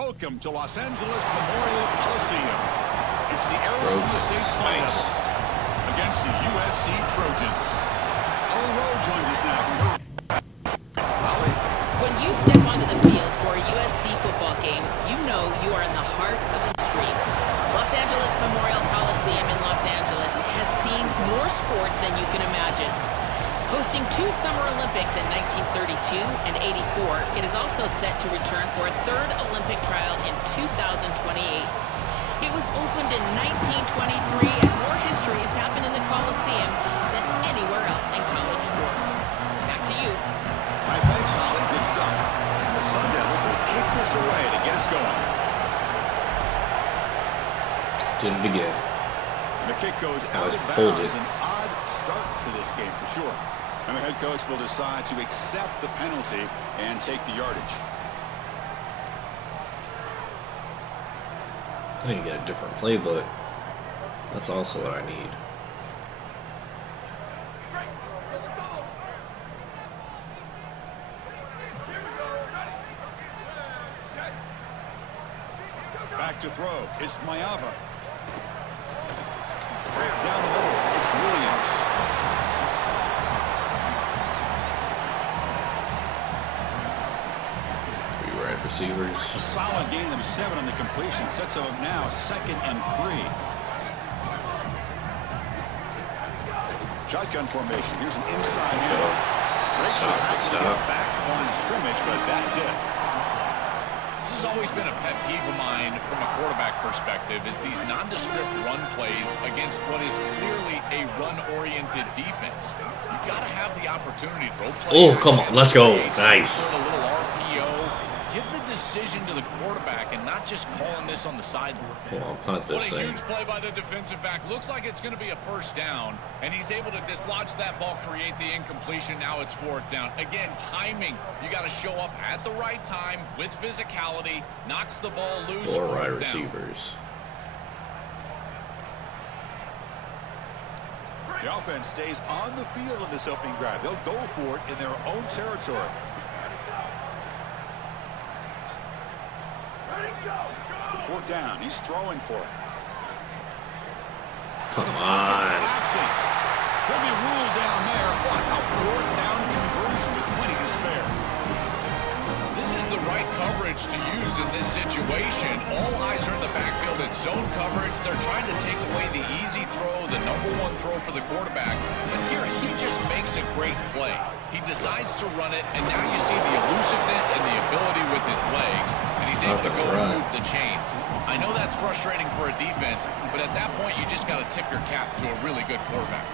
Welcome to Los Angeles Memorial Coliseum. It's the Arizona State Sun Devils against the USC Trojans. Ollie Rowe joins us now from Ollie. When you step onto the field for a USC football game, you know you are in the heart of history. Los Angeles Memorial Coliseum in Los Angeles has seen more sports than you can imagine. Hosting 2 Summer Olympics in 1932 and 84, it is also set to return for a 3rd Olympic trial in 2028. It was opened in 1923, and more history has happened in the Coliseum than anywhere else in college sports. Back to you. All right, thanks, Holly. Good stuff. And the Sun Devils will kick this away to get us going. Didn't begin. And the kick goes out of bounds. An odd start to this game for sure. And the head coach will decide to accept the penalty and take the yardage. I think you got a different playbook. That's also what I need. Back to throw. It's Mayava. Down the middle. It's Williams. Receivers. A solid gain of 7 on the completion. Sets them up now 2nd and 3. Shotgun formation. Here's an inside handoff. Breaks the tackle to get back to the line of scrimmage, but that's it. This has always been a pet peeve of mine from a quarterback perspective, is these nondescript run plays against what is clearly a run-oriented defense. You've got to have the opportunity to throw plays. Oh, come on. Let's go. Nice. A little RPO. Give the decision to the quarterback and not just calling this on the sideline. Come on, punt this thing. What a huge play by the defensive back. Looks like it's going to be a 1st down, and he's able to dislodge that ball, create the incompletion. Now it's 4th down. Again, timing. You got to show up at the right time with physicality. Knocks the ball loose. 4 wide receivers. The offense stays on the field in this opening drive. They'll go for it in their own territory. Fourth down. He's throwing for it. Come on. He'll be ruled down there. What a 4th down conversion with plenty to spare. This is the right coverage to use in this situation. All eyes are in the backfield at zone coverage. They're trying to take away the easy throw, the #1 throw for the quarterback. But here, he just makes a great play. He decides to run it, and now you see the elusiveness and the ability with his legs, and he's able to go and move the chains. I know that's frustrating for a defense, but at that point, you just got to tip your cap to a really good quarterback.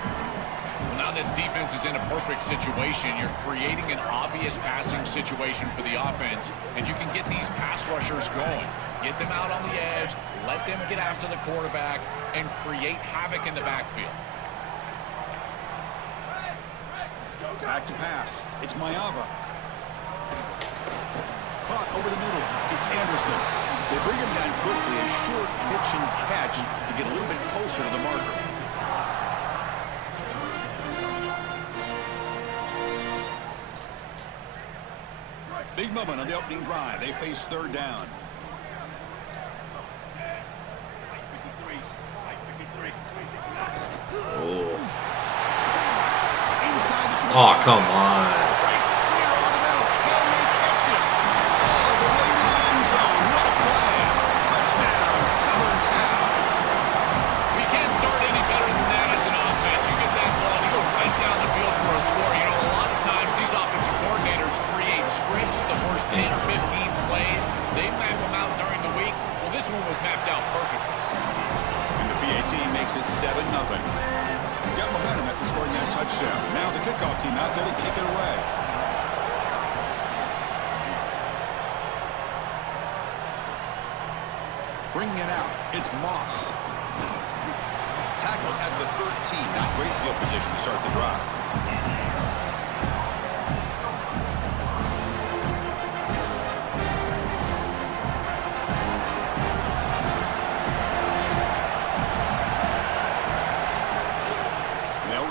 Well, now this defense is in a perfect situation. You're creating an obvious passing situation for the offense, and you can get these pass rushers going. Get them out on the edge, let them get after the quarterback, and create havoc in the backfield. Back to pass. It's Mayava. Caught over the middle. It's Anderson. They bring him down quickly. A short pitch and catch to get a little bit closer to the marker. Big moment on the opening drive. They face 3rd down. Oh, come on. Breaks clear over the middle. Can they catch him? All the way to the end zone. What a play. Touchdown, Southern Cal. We can't start any better than that as an offense. You get that ball, you go right down the field for a score. You know, a lot of times these offensive coordinators create scripts the first 10 or 15 plays. They map them out during the week. Well, this one was mapped out perfectly. And the PA team makes it 7-0. Got momentum after scoring that touchdown. Now the kickoff team out there to kick it away. Bringing it out, it's Moss. Tackled at the 13. Not great field position to start the drive.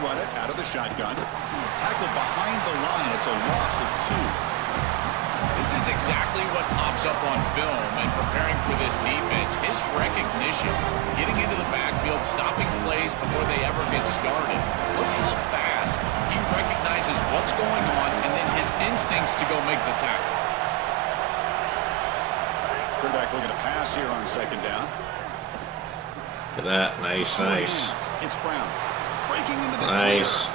Run it out of the shotgun. Tackled behind the line. It's a loss of 2. This is exactly what pops up on film and preparing for this defense. His recognition, getting into the backfield, stopping plays before they ever get started. Look how fast he recognizes what's going on and then his instincts to go make the tackle. Quarterback looking to pass here on second down. Look at that. Nice, nice. It's Brown. Breaking into the Nice.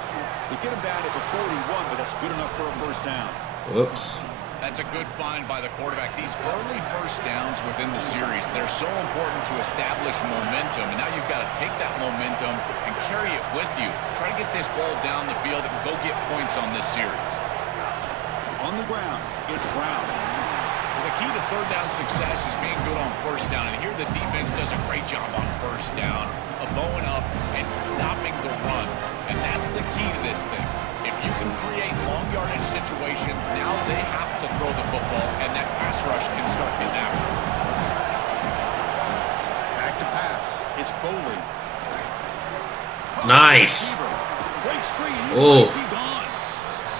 They get him down at the 41, but that's good enough for a first down. Whoops. That's a good find by the quarterback. These early first downs within the series, they're so important to establish momentum. And now you've got to take that momentum and carry it with you. Try to get this ball down the field and go get points on this series. On the ground, it's Brown. Well, the key to third down success is being good on first down. And here the defense does a great job on first down of bowing up and stopping the run. And that's the key to this thing. If you can create long yardage situations, now they have to throw the football, and that pass rush can start getting after it. Back to pass. It's Bowling. Nice. Breaks free. Oh. Be gone.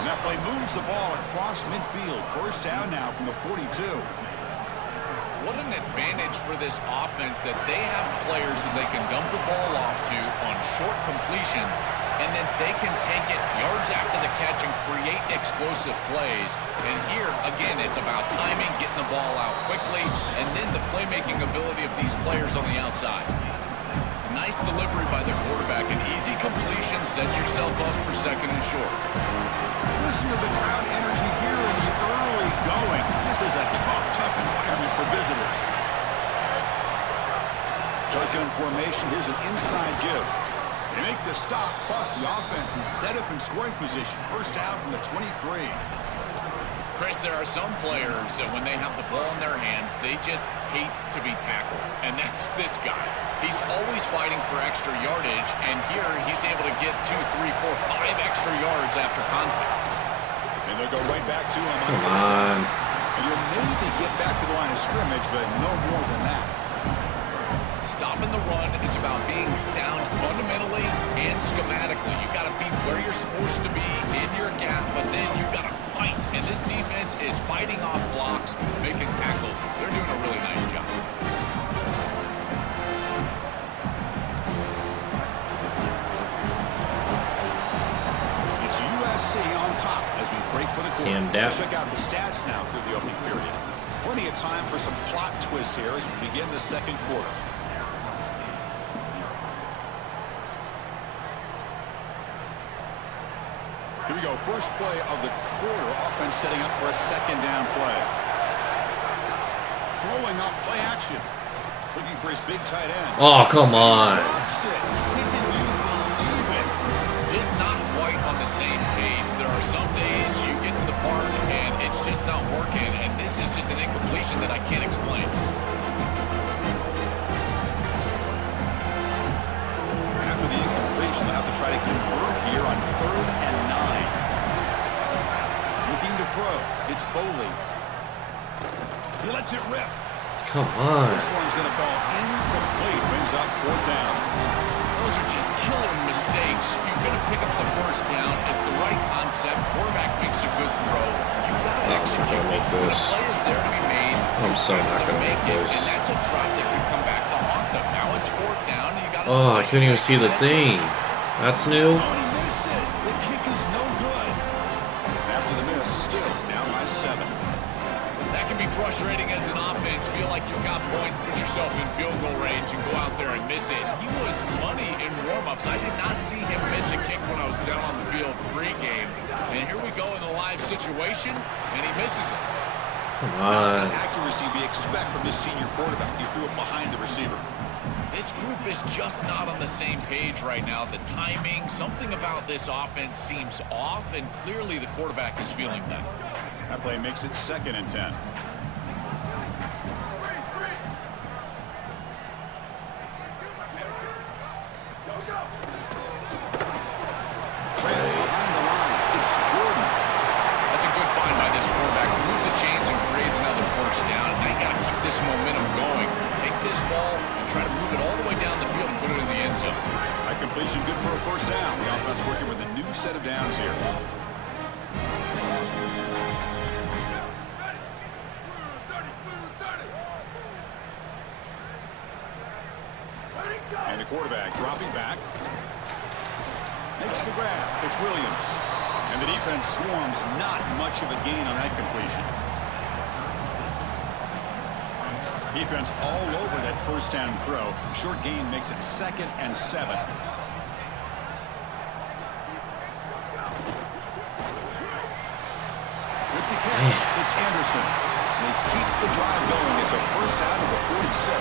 And that play moves the ball across midfield. First down now from the 42. What an advantage for this offense that they have players that they can dump the ball off to on short completions, and then they can take it yards after the catch and create explosive plays. And here, again, it's about timing, getting the ball out quickly, and then the playmaking ability of these players on the outside. It's a nice delivery by the quarterback. An easy completion sets yourself up for second and short. Listen to the crowd energy here in the early going. This is a tough environment for visitors. Shotgun formation. Here's an inside give. They make the stop, but the offense is set up in scoring position. First down from the 23. Chris, there are some players that when they have the ball in their hands, they just hate to be tackled. And that's this guy. He's always fighting for extra yardage, and here he's able to get 2, 3, 4, 5 extra yards after contact. And they'll go right back to him on Come first down. on. And you'll maybe get back to the line of scrimmage, but no more than that. Stopping the run is about being sound fundamentally and schematically. You got to be where you're supposed to be in your gap, but then you got to fight. And this defense is fighting off blocks, making tackles. They're doing a really nice job. It's USC on top as we break for the quarter. Check out the stats now through the opening period. Plenty of time for some plot twists here as we begin the second quarter. Here we go. First play of the quarter. Offense setting up for a second down play. Throwing up play action. Looking for his big tight end. Oh, come on. Drops it. Can you believe it? Just not quite on the same page. There are some days you get to the park and it's just not working, and this is just an incompletion that I can't explain. After the incompletion, they'll have to try to convert here on 3rd and 9. Looking to throw. It's Bowling. He lets it rip. Come on. This one's going to fall incomplete. Brings up 4th down. Those are just killer mistakes. You're going to pick up the first down. It's the right concept. Quarterback makes a good throw. You've got to execute. I'm not gonna make this. The play is there to be made. I'm so not going to make this. And that's a drop that could come back to haunt them. Now it's 4th down. You got to Oh, I couldn't even see the thing. That's new. Oh, and he missed it. The kick is no good. After the miss, still down by 7. That can be frustrating as an offense. Feel like you've got points, put yourself in field goal range, and go out there and miss it. He was money in warm-ups. I did not see him miss a kick when I was down on the field pre-game. And here we go in the live situation, and he misses it. Come on. What accuracy we expect from this senior quarterback? He threw it behind the receiver. This group is just not on the same page right now. The timing, something about this offense seems off, and clearly the quarterback is feeling that. That play makes it 2nd and 10. Behind the line, it's Jordan. That's a good find by this quarterback. Move the chains and create another first down. Now you got to keep this momentum going. Take this ball and try to move it all the way down the field and put it in the end zone. That completion good for a first down. The offense working with a new set of downs here. And the quarterback dropping back. Makes the grab. It's Williams. And the defense swarms. Not much of a gain on that completion. Defense all over that first down throw. Short gain makes it 2nd and 7. With the catch, it's Anderson. They keep the drive going. It's a first down to the 46.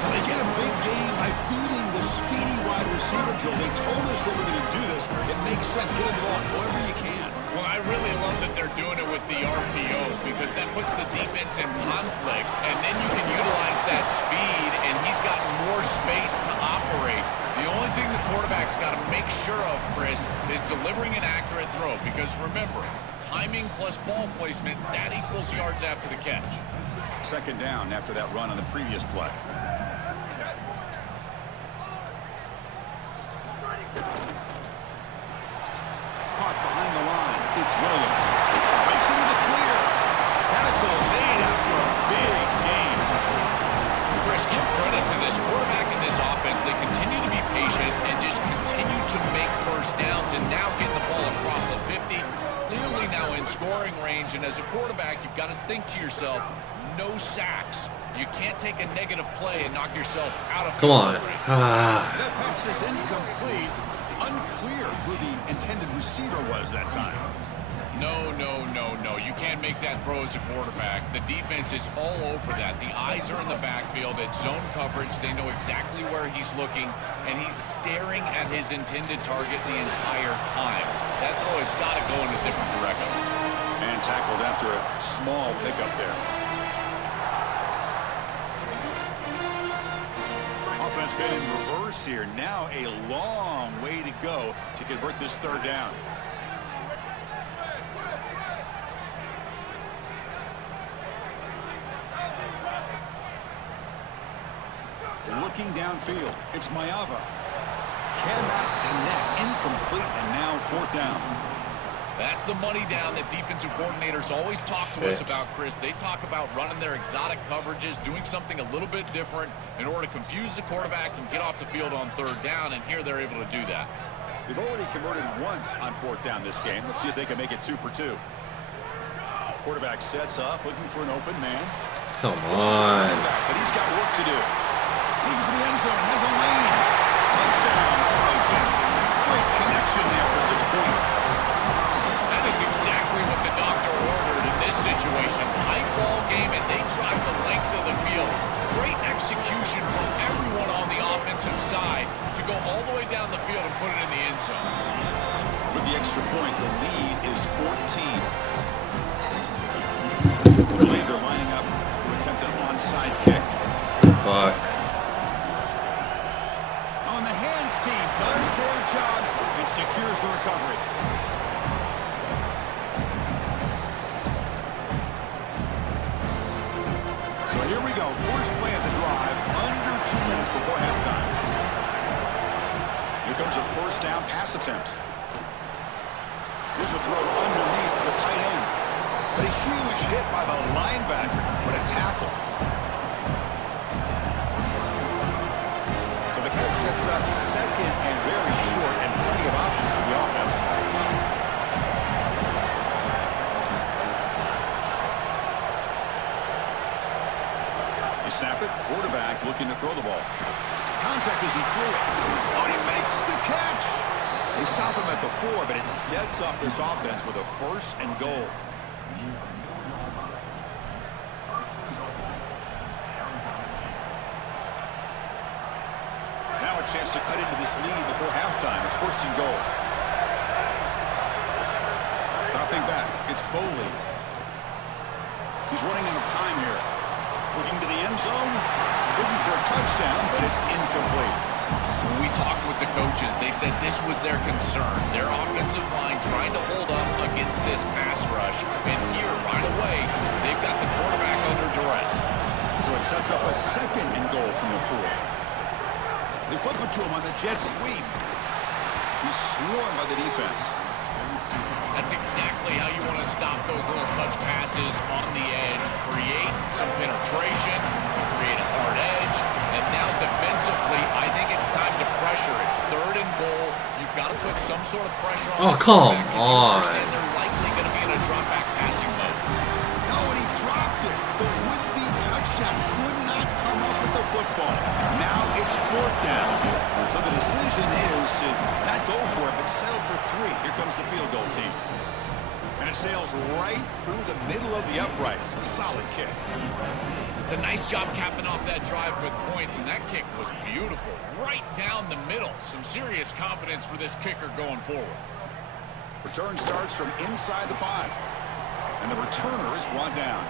So they get a big gain by feeding the speedy wide receiver, Joe. They told us they were going to do this. It makes sense. Get the ball wherever you can. Well, I really love that they're doing it with the RPO because that puts the defense in conflict, and then you can utilize that speed, and he's got more space to operate. The only thing the quarterback's got to make sure of, Chris, is delivering an accurate throw because, remember, timing plus ball placement, that equals yards after the catch. 2nd down after that run on the previous play. Caught behind the line. It's Williams. Breaks into the clear. Tackle made after a big gain. Chris, give credit to this quarterback in this offense. They continue to be patient and just continue to make first downs and now getting the ball across the 50. Clearly now in scoring range, and as a quarterback, you've got to think to yourself, no sacks. You can't take a negative play and knock yourself out of Come on. That pass is incomplete. Unclear who the intended receiver was that time. No. You can't make that throw as a quarterback. The defense is all over that. The eyes are in the backfield. It's zone coverage. They know exactly where he's looking, and he's staring at his intended target the entire time. That throw has got to go in a different direction. And tackled after a small pickup there. Offense been in reverse here. Now a long way to go to convert this 3rd down. Looking downfield, it's Mayava. Cannot connect, incomplete, and now 4th down. That's the money down that defensive coordinators always talk to us about, Chris. They talk about running their exotic coverages, doing something a little bit different in order to confuse the quarterback and get off the field on 3rd down, and here they're able to do that. They've already converted once on 4th down this game. Let's see if they can make it 2 for 2. Quarterback sets up, looking for an open man. Come on. But he's got work to do. Looking for the end zone, has a lane. Touchdown, Trojans. Great connection there for 6 points. That is exactly what the doctor ordered in this situation. Tight ball game, and they drive the length of the field. Great execution from everyone on the offensive side to go all the way down the field and put it in the end zone. With the extra point, the lead is 14. I believe they're lining up to attempt an onside kick. Fuck. On the hands team does their job and secures the recovery. So here we go. First play of the drive, under 2 minutes before halftime. Here comes a first down pass attempt. Here's a throw underneath the tight end. But a huge hit by the linebacker. What a tackle. So the catch sets up 2nd and very short and plenty of options for the offense. They snap it. Quarterback looking to throw the ball. Contact as he threw it. Oh, he makes the catch. They stop him at the 4, but it sets up this offense with a 1st and goal. Now a chance to cut into this lead before halftime. It's 1st and goal. Dropping back. It's Boley. He's running out of time here. Looking to the end zone. Looking for a touchdown, but it's incomplete. When we talked with the coaches, they said this was their concern. Their offensive line trying to hold up against this pass rush. And here, right away, they've got the quarterback under duress. So it sets up a 2nd and goal from the 4. They flip it to him on the jet sweep. He's swarmed by the defense. That's exactly how you want to stop those little touch passes on the edge. Create some penetration, create a hard edge, and now defensive got to put some sort of pressure on. Oh, come on. They're likely going to be in a drop back passing mode. No, and he dropped it. The would-be touchdown could not come up with the football. Now it's 4th down. So the decision is to not go for it, but settle for 3. Here comes the field goal team. And it sails right through the middle of the uprights. A solid kick. It's a nice job capping off that drive with points, and that kick was beautiful. Right down the middle. Some serious confidence for this kicker going forward. Return starts from inside the 5. And the returner is brought down.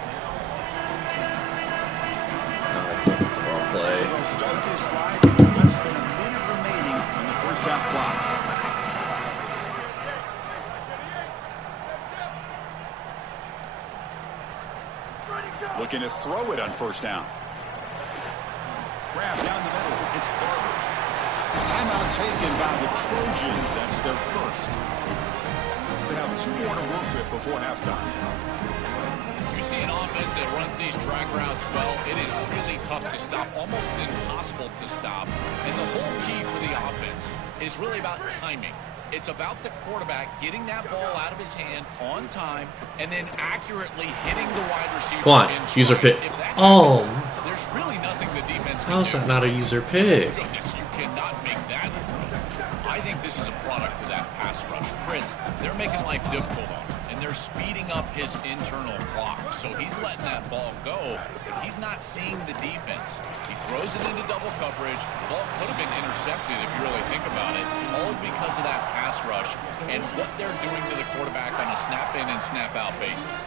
Wrong play. So they'll start this drive with less than a minute remaining on the first half clock. Looking to throw it on 1st down. Grab down the middle. It's Barber. Timeout taken by the Trojans. That's their first. They have 2 more to work with before halftime. You see an offense that runs these drag routes well, it is really tough to stop, almost impossible to stop. And the whole key for the offense is really about timing. It's about the quarterback getting that ball out of his hand on time and then accurately hitting the wide receiver. Come on, user pick. Oh, there's really nothing the defense can how's do. that not a user pick? Goodness, you cannot make that throw. I think this is a product of that pass rush. Chris, they're making life difficult on him, and they're speeding up his internal clock. So he's letting that ball go, but he's not seeing the defense. He throws it into double coverage. The ball could have been intercepted if you really think about it, all because of that pass rush and what they're doing to the quarterback on a snap-in and snap-out basis.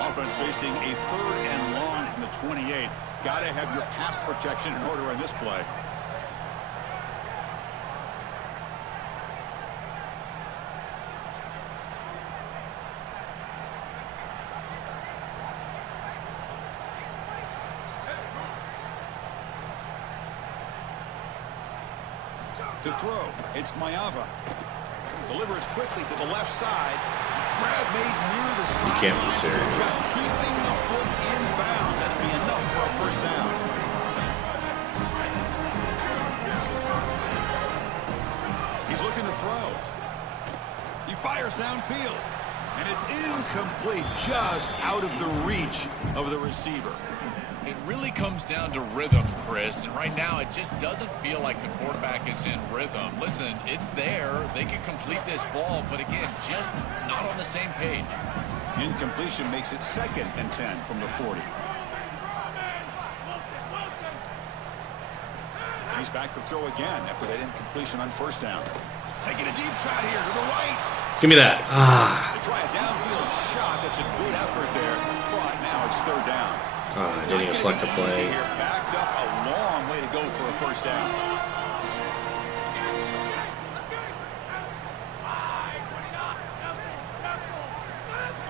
Offense facing a 3rd and long from the 28. Got to have your pass protection in order on this play. To throw, it's Mayava. Delivers quickly to the left side. Grab made near the side. You can't be serious. Good job keeping the foot in bounds. That'd be enough for a 1st down. He's looking to throw. He fires downfield. And it's incomplete, just out of the reach of the receiver. It really comes down to rhythm, Chris, and right now it just doesn't feel like the quarterback is in rhythm. Listen, it's there. They can complete this ball, but again, just not on the same page. Incompletion makes it 2nd and 10 from the 40. He's back to throw again after that incompletion on 1st down. Taking a deep shot here to the right. Give me that. Ah. They try a downfield shot. That's a good effort there, but now it's 3rd down. Didn't even select a play. Here, backed up a long way to go for a 1st down.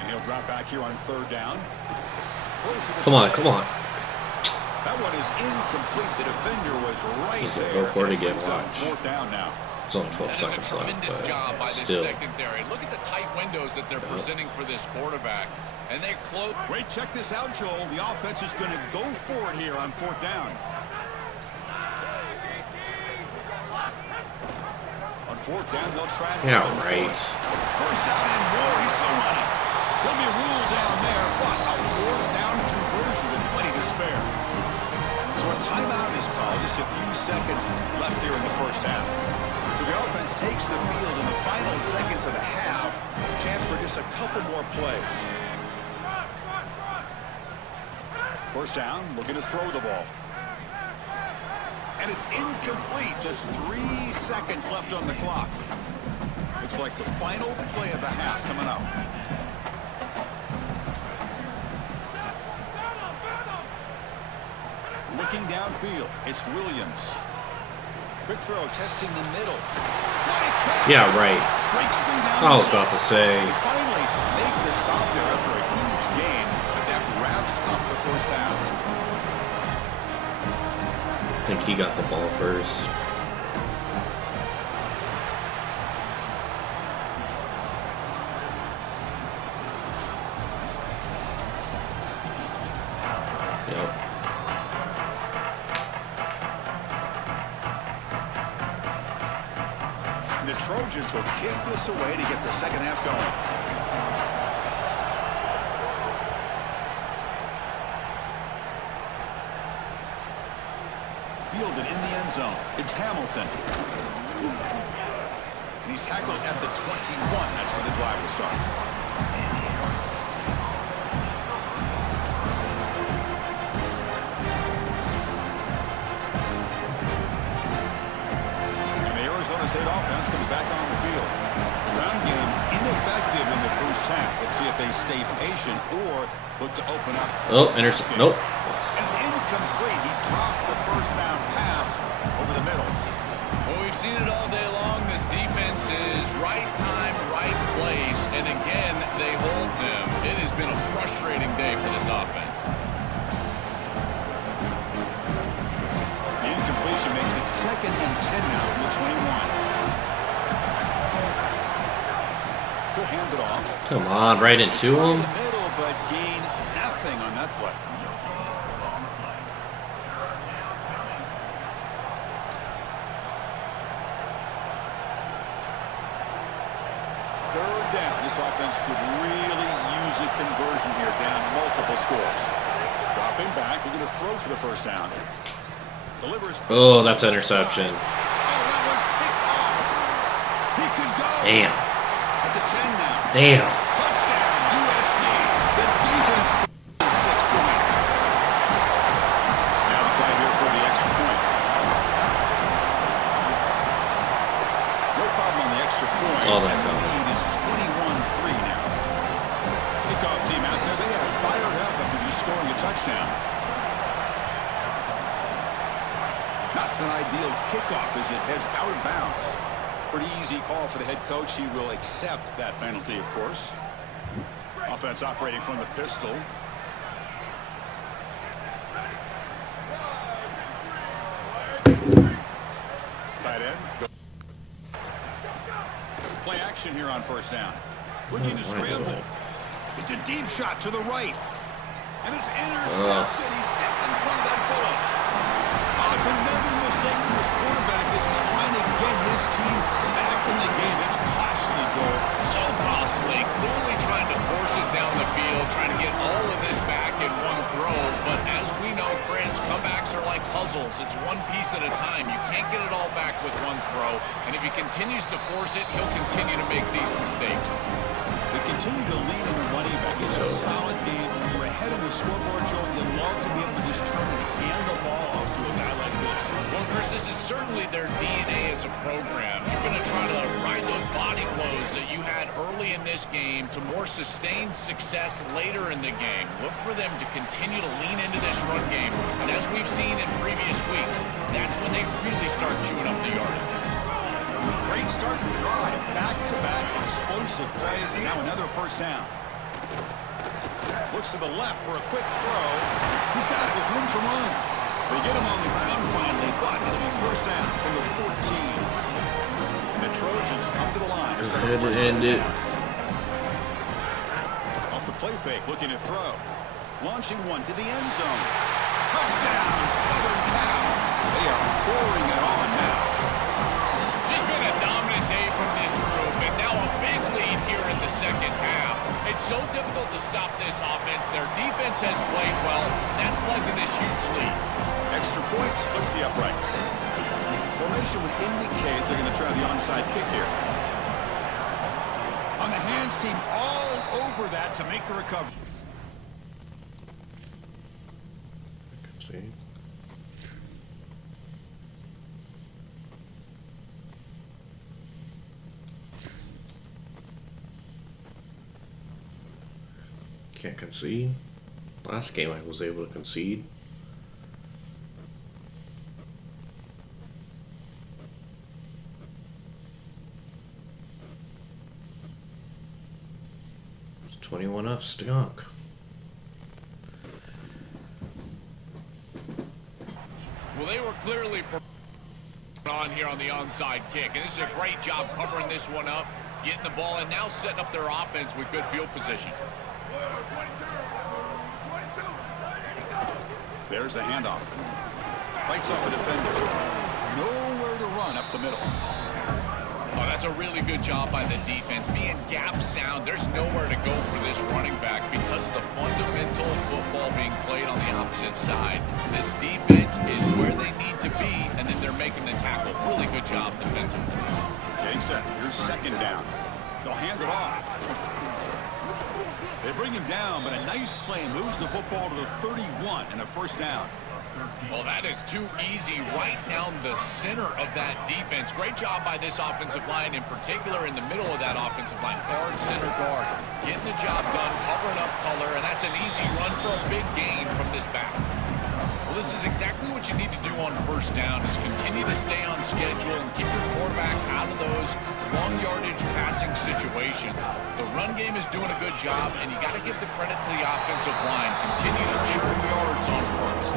And he'll drop back here on 3rd down. Come on, come on. That one is incomplete. The defender was right He's gonna there. go for it again. It's on Watch. 4th down now. It's only 12 That is a seconds left, tremendous but job by this still. secondary. Look at the tight windows that they're presenting for this quarterback. And they close. Wait, check this out, Joel. The offense is going to go for it here on 4th down. On 4th down, they'll try to Yeah, run for right. it. 1st down and more. He's still running. He'll be ruled down there, but a 4th down conversion with plenty to spare. So a timeout is called. Just a few seconds left here in the 1st half. So the offense takes the field in the final seconds of the half. Chance for just a couple more plays. 1st down, looking to throw the ball. And it's incomplete. Just 3 seconds left on the clock. Looks like the final play of the half coming up. Looking downfield, it's Williams. Quick throw, testing the middle. Yeah, right. Breaks free down I was the middle. about to say. They finally make the stop there after a huge gain, but that wraps up the 1st half. I think he got the ball first. Yep. The Trojans will kick this away to get the second half going. Fielded in the end zone. It's Hamilton. And he's tackled at the 21. That's where the drive will start. And the Arizona State offense comes back on the field. The ground game ineffective in the first half. Let's see if they stay patient or look to open up. Oh, intercept. Nope. And it's incomplete. He dropped the first down pass over the middle. Well, we've seen it all day long. This defense is right time, right place, and again, they hold them. It has been a frustrating day for this offense. The incompletion makes it 2nd and 10 now from the 21. He'll hand it off. Come on, right into him. The middle, but gain nothing on that play. Third down. This offense could really use a conversion here, down multiple scores. Dropping back, they're going to throw for the first down. Delivers. Oh, that's interception. Oh, that one's picked off. He could go. Damn. At the 10 now. Damn. Touchdown, USC. The defense is 6 points. Now it's right here for the extra point. No problem on the extra point. Saw that And the coming. lead is 21-3 now. Kickoff team out there. They are fired up after just scoring a touchdown. Not an ideal kickoff as it heads out of bounds. Pretty easy call for the head coach. He will accept that penalty, of course. Offense operating from the pistol. Tight end. Play action here on first down. Looking to scramble. It's a deep shot to the right. And it's intercepted. He stepped in front of that bullet. Oh, it's another mistake from this quarterback as he's trying to get his team back in the game. It's costly, Joel. So costly, clearly trying to force it down the field, trying to get all of this back in one throw. But as we know, Chris, comebacks are like puzzles. It's one piece at a time. You can't get it all back with one throw. And if he continues to force it, he'll continue to make these mistakes. They continue to lead in the running back. It's a solid game. When you're ahead of the scoreboard, Joel, you love to be able to just turn and hand the ball off to a guy like this. Well, Chris, this is certainly their DNA as a program. You're going to try to ride those body blows that you had early in this game to more sustained success later in the game. Look for them to continue to lean into this run game. And as we've seen in previous weeks, that's when they really start chewing up the yardage. Great start to the drive. Back-to-back explosive plays, and now another first down. Looks to the left for a quick throw. He's got it with room to run. They get him on the ground finally, but it'll be first down from the 14. And the Trojans come to the line. Go ahead and end it. Off the play fake, looking to throw. Launching one to the end zone. Touchdown, Southern Cal. They are pouring it on now. Just been a dominant day from this group, and now a big lead here in the second half. It's so difficult to stop this offense. Their defense has played well. That's led to this huge lead. Extra point splits the uprights. Formation would indicate they're going to try the onside kick here. On the hands team all over that to make the recovery. See. Can't concede. Last game I was able to concede. It's 21 up, stunk. Well, they were clearly on here on the onside kick, and this is a great job covering this one up, getting the ball, and now setting up their offense with good field position. There's the handoff. Fights off a defender. Nowhere to run up the middle. Oh, that's a really good job by the defense. Being gap sound, there's nowhere to go for this running back because of the fundamental football being played on the opposite side. This defense is where they need to be, and then they're making the tackle. Really good job defensively. Getting set. Here's second down. They'll hand it off. They bring him down, but a nice play moves the football to the 31 and a first down. Well, that is too easy right down the center of that defense. Great job by this offensive line, in particular in the middle of that offensive line. Guard, center, guard. Getting the job done, covering up color, and that's an easy run for a big gain from this back. Well, this is exactly what you need to do on first down, is continue to stay on schedule and keep your quarterback out of those long yardage passing situations. The run game is doing a good job, and you got to give the credit to the offensive line. Continue to churn yards on first.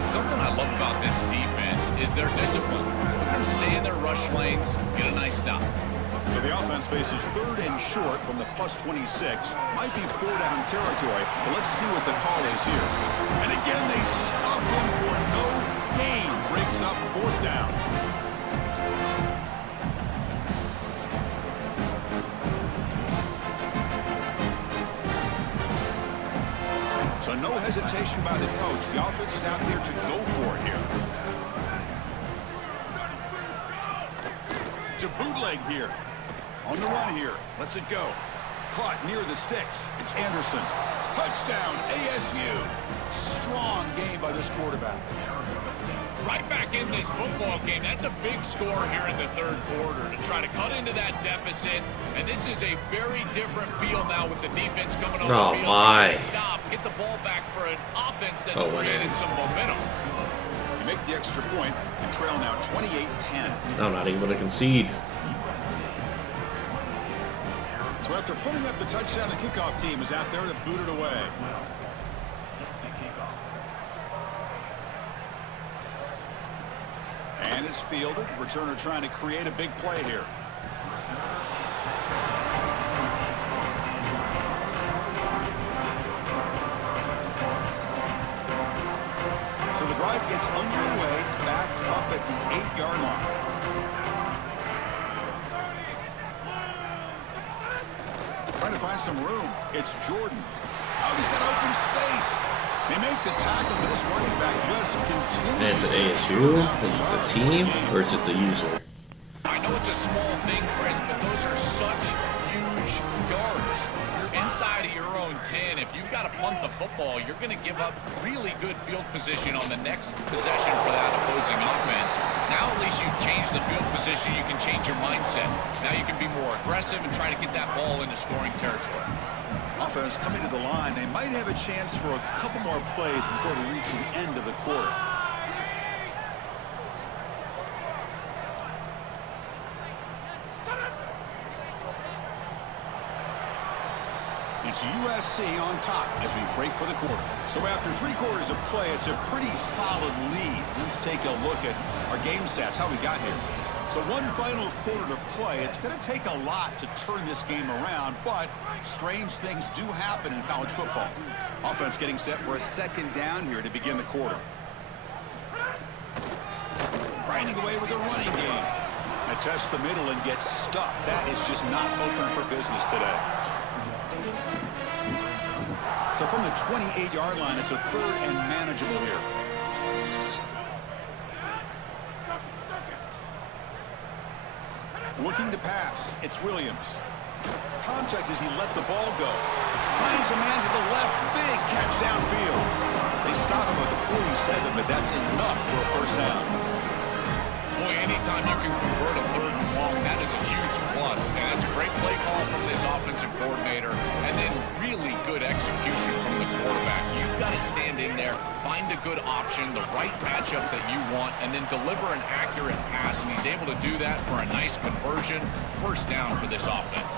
It's something I love about this defense is their discipline. Let them stay in their rush lanes, get a nice stop. So the offense faces third and short from the +26. Might be 4-down territory, but let's see what the call is here. And again, they stop him for no gain. Brings up fourth down. So no hesitation by the coach. The offense is out there to go for it here. To bootleg here. On the run here. Lets it go. Caught near the sticks. It's Anderson. Touchdown, ASU. Strong game by this quarterback. Right back in this football game. That's a big score here in the third quarter to try to cut into that deficit. And this is a very different feel now with the defense coming on the field. My. Stop, get the ball back for an offense that's created some momentum. You make the extra point and trail now 28-10. I'm not able to concede. So after putting up the touchdown, the kickoff team is out there to boot it away. And it's fielded. Returner trying to create a big play here. So the drive gets underway, backed up at the 8-yard line. Trying to find some room. It's Jordan. Oh, he's got open space. They make the tackle, but this running back just continues. And is it ASU? Is it the team? Or is it the user? I know it's a small thing, Chris, but those are such huge yards. You're inside of your own 10. If you've got to punt the football, you're going to give up really good field position on the next possession for that opposing offense. Now at least you've changed the field position. You can change your mindset. Now you can be more aggressive and try to get that ball into scoring territory. Offense coming to the line. They might have a chance for a couple more plays before we reach the end of the quarter. It's USC on top as we break for the quarter. So after 3 quarters of play, it's a pretty solid lead. Let's take a look at our game stats, how we got here. So one final quarter to play. It's going to take a lot to turn this game around, but strange things do happen in college football. Offense getting set for a second down here to begin the quarter. Grinding away with a running game. Now test the middle and get stuffed. That is just not open for business today. So from the 28-yard line, it's a third and manageable here. Looking to pass. It's Williams. Contact as he let the ball go. Finds a man to the left. Big catch downfield. They stop him at the 47, but that's enough for a first down. Boy, anytime you can convert a third and long, that is a huge plus. And it's a great play call from this offensive coordinator. And then really good execution from the quarterback. You've got to stand in there, find a good option, the right matchup that you want, and then deliver an accurate pass. And he's able to do that for a nice conversion. First down for this offense.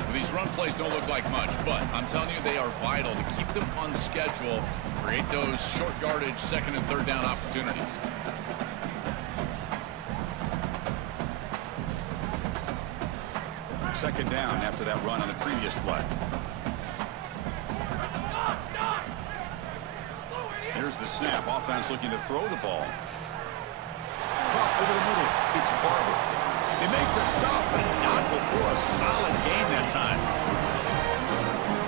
Well, these run plays don't look like much, but I'm telling you, they are vital to keep them on schedule, create those short yardage second and third down opportunities. Second down after that run on the previous play. Here's the snap. Offense looking to throw the ball. Caught over the middle. It's Barber. They make the stop, but not before a solid gain that time.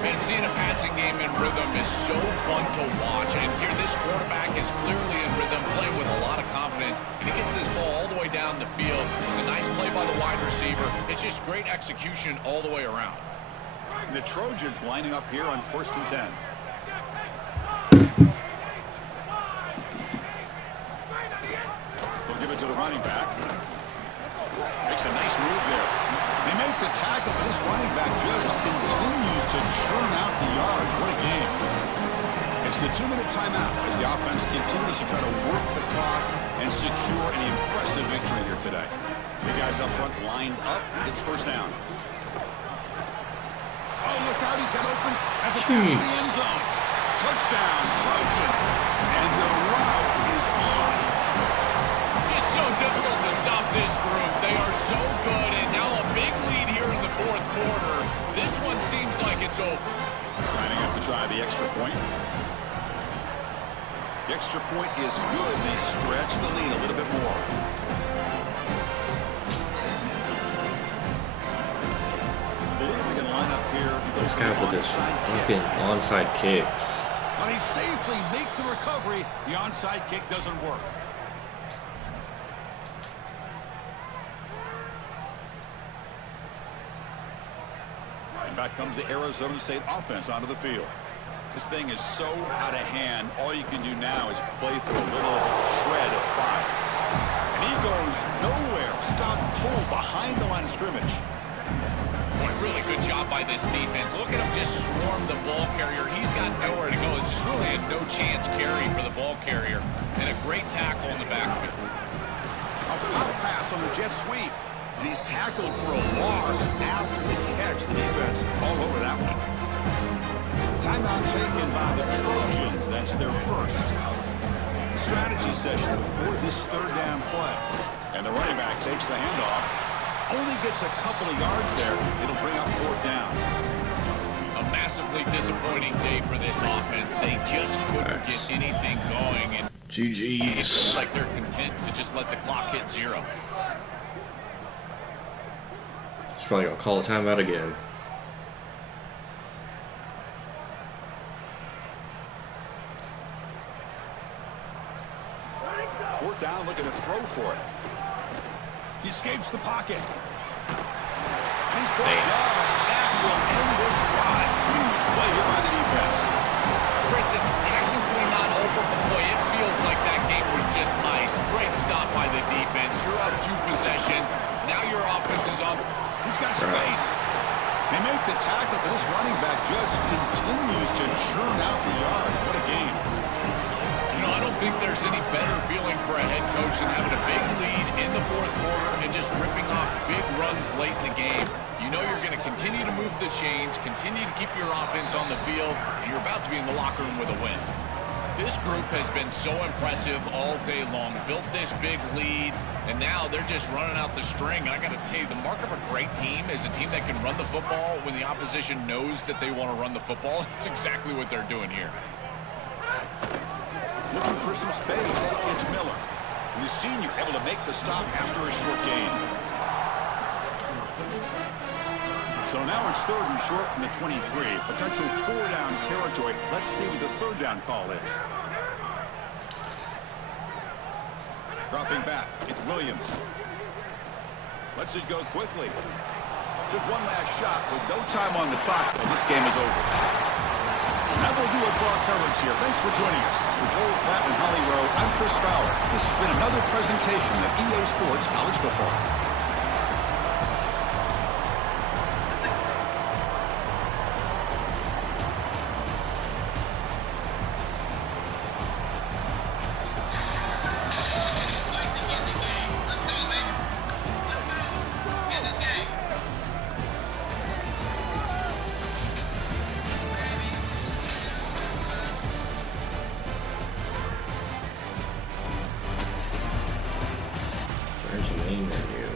Man, seeing a passing game in rhythm is so fun to watch. And here, this quarterback is clearly in rhythm, playing with a lot of confidence. And he gets this ball all the way down the field. It's a nice play by the wide receiver. It's just great execution all the way around. The Trojans lining up here on 1st and 10. They'll give it to the running back. Makes a nice move there. They make the tackle, but this running back just continues to churn out the yards. What a game. It's the 2-minute timeout as the offense continues to try to work the clock and secure an impressive victory here today. The guys up front lined up. It's 1st down. Oh, look out. He's got open. Has a pass to the end zone. Touchdown, Trojans. And the route is on. It's so difficult to stop this group. They are so good, and now a big lead here in the 4th quarter. This one seems like it's over. Lining up to try the extra point. The extra point is good. They stretch the lead a little bit more. I believe they can line up here. This guy with his fucking onside kicks. When he safely make the recovery, the onside kick doesn't work. And back comes the Arizona State offense onto the field. This thing is so out of hand, all you can do now is play for a little shred of pride. And he goes nowhere. Stop cold behind the line of scrimmage. Boy, really good job by this defense. Look at him just swarm the ball carrier. He's got nowhere to go. It's just really a no-chance carry for the ball carrier. And a great tackle in the backfield. A foul pass on the jet sweep. And he's tackled for a loss after the catch. The defense all over that one. Timeout taken by the Trojans. That's their first. Strategy session before this 3rd down play. And the running back takes the handoff. Only gets a couple of yards there. It'll bring up 4th down. A massively disappointing day for this offense. They just couldn't get anything going. And it GG's. feels like they're content to just let the clock hit 0. He's probably gonna call a timeout again. Fourth down, looking to throw for it. He escapes the pocket. And he's brought down. A sack will end this drive. Huge play here by the defense. Chris, it's technically not over, but boy, it feels like that game was just ice. Great stop by the defense. You're up 2 possessions. Now your offense is on. He's got space. They make the tackle, but this running back just continues to churn out the yards. What a game. You know, I don't think there's any better feeling for a head coach than having a big lead in the 4th quarter and just ripping off big runs late in the game. You know you're going to continue to move the chains, continue to keep your offense on the field, and you're about to be in the locker room with a win. This group has been so impressive all day long, built this big lead, and now they're just running out the string. And I got to tell you, the mark of a great team is a team that can run the football when the opposition knows that they want to run the football. That's exactly what they're doing here. Looking for some space. It's Miller. The senior able to make the stop after a short gain. So now it's 3rd and short from the 23. Potential 4-down territory. Let's see what the 3rd down call is. Dropping back. It's Williams. Lets it go quickly. Took one last shot with no time on the clock. So this game is over. That will do it for our coverage here. Thanks for joining us. For Joel Platt and Holly Rowe, I'm Chris Fowler. This has been another presentation of EA Sports College Football. Where's the main menu?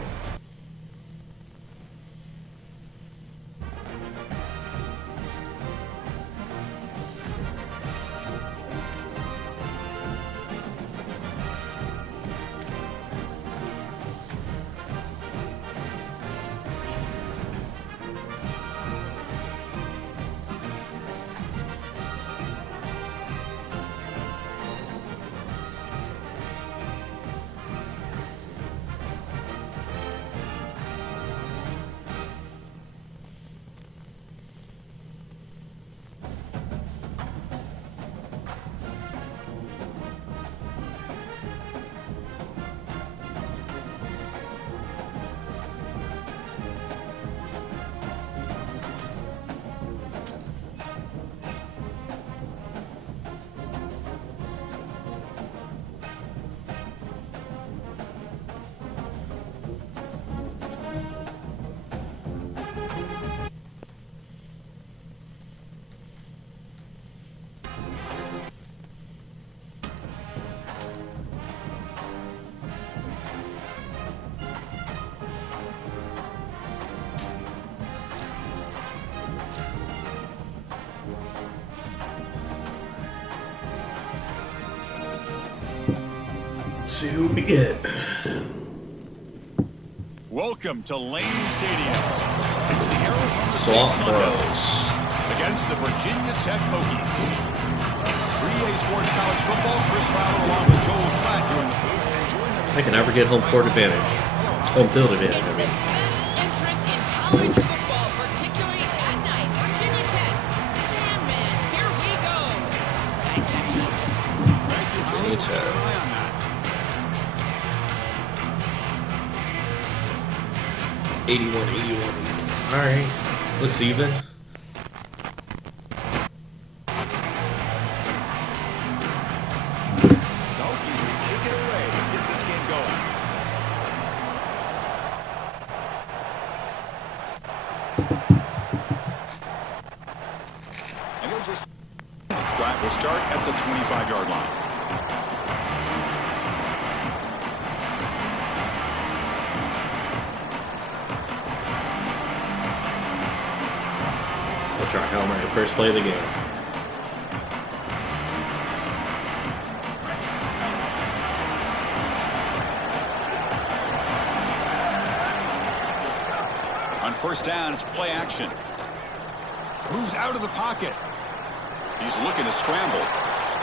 see who we get. Welcome to Lane Stadium. It's the Arizona Swamp State Sun Bros Devils against the Virginia Tech Hokies. 3A Sports College Football, Chris Fowler along with Joel Platt here in the booth. And join them. I can never get home court advantage. Home field advantage, It's I the mean. best entrance in college football, particularly at night. Virginia Tech, Sandman, here we go. Guys, back to you. Thank you, Holly. Virginia Tech. Keep an eye on that. 81. Alright. Looks even. The Hokies will kick it away and get this game going. And he'll just... Drive will start at the 25-yard line. We'll try Helmer at first play of the game. On first down, it's play action. Moves out of the pocket. He's looking to scramble.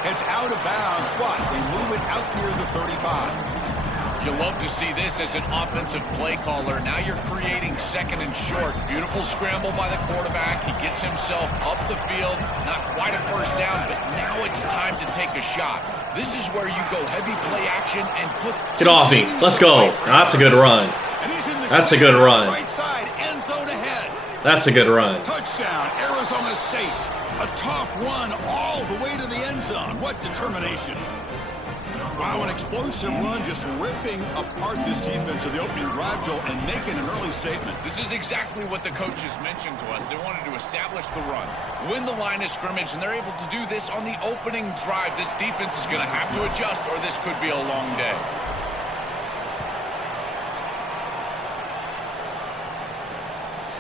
Heads out of bounds, but they move it out near the 35. You love to see this as an offensive play caller. Now you're creating second and short. Beautiful scramble by the quarterback. He gets himself up the field. Not quite a first down, but now it's time to take a shot. This is where you go heavy play action and put... Get off me. Let's go. That's a good run. And he's in the That's a good run. right side, end zone ahead. That's a good run. Touchdown, Arizona State. A tough run all the way to the end zone. What determination. Wow, an explosive run, just ripping apart this defense of the opening drive, Joel, and making an early statement. This is exactly what the coaches mentioned to us. They wanted to establish the run, win the line of scrimmage, and they're able to do this on the opening drive. This defense is going to have to adjust, or this could be a long day.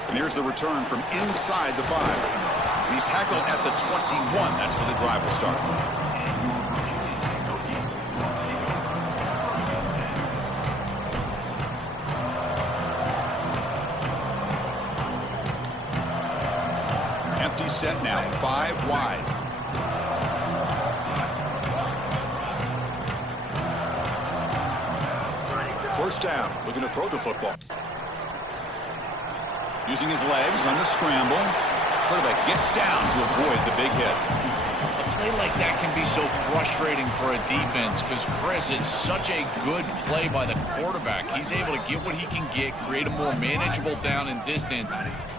And here's the return from inside the 5. And he's tackled at the 21. That's where the drive will start. Empty set now, 5 wide. First down, looking to throw the football. Using his legs on the scramble. Quarterback gets down to avoid the big hit. A play like that can be so frustrating for a defense because, Chris, it's such a good play by the quarterback. He's able to get what he can get, create a more manageable down and distance,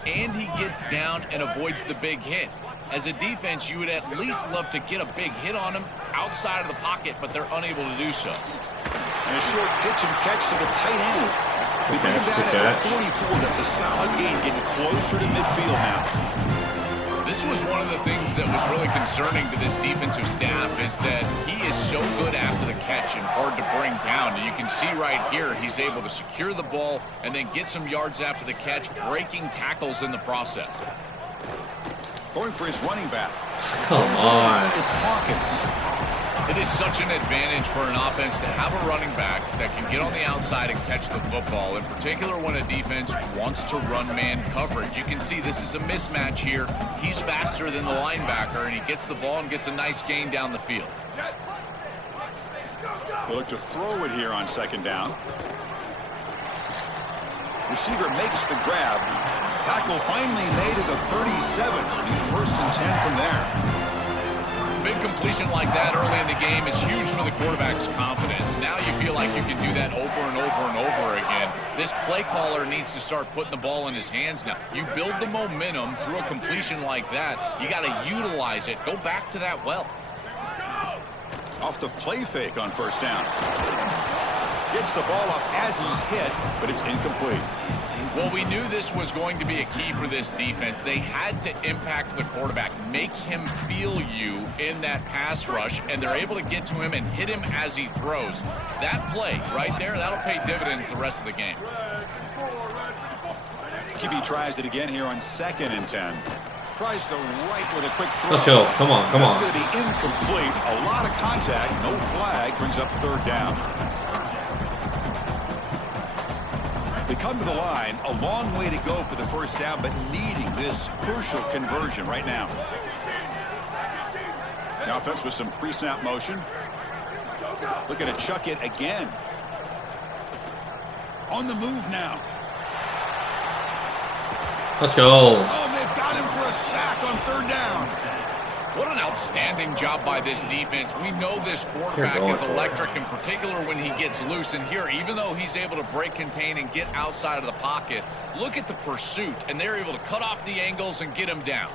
and he gets down and avoids the big hit. As a defense, you would at least love to get a big hit on him outside of the pocket, but they're unable to do so. And a short pitch and catch to the tight end. They bring him down at the 44. That's a solid gain, getting closer to midfield now. This was one of the things that was really concerning to this defensive staff is that he is so good after the catch and hard to bring down. And you can see right here he's able to secure the ball and then get some yards after the catch, breaking tackles in the process. Throwing for his running back. Come on. It's Hawkins. It is such an advantage for an offense to have a running back that can get on the outside and catch the football, in particular when a defense wants to run man coverage. You can see this is a mismatch here. He's faster than the linebacker, and he gets the ball and gets a nice gain down the field. They look to throw it here on second down. Receiver makes the grab. Tackle finally made at the 37. First and 10 from there. Big completion like that early in the game is huge for the quarterback's confidence. Now you feel like you can do that over and over and over again. This play caller needs to start putting the ball in his hands now. You build the momentum through a completion like that. You got to utilize it. Go back to that well. Off the play fake on first down. Gets the ball off as he's hit, but it's incomplete. Well, we knew this was going to be a key for this defense. They had to impact the quarterback, make him feel you in that pass rush, and they're able to get to him and hit him as he throws. That play right there, that'll pay dividends the rest of the game. QB tries it again here on second and 10. Tries the right with a quick throw. Let's go. Come on, come on. That's going to be incomplete. A lot of contact, no flag, brings up third down. come to the line. A long way to go for the first down, but needing this crucial conversion right now. The offense with some pre-snap motion. Looking to chuck it again. On the move now. Let's go. Oh, they've got him for a sack on third down. What an outstanding job by this defense. We know this quarterback is electric, in particular when he gets loose. And here, even though he's able to break, contain, and get outside of the pocket, look at the pursuit, and they're able to cut off the angles and get him down.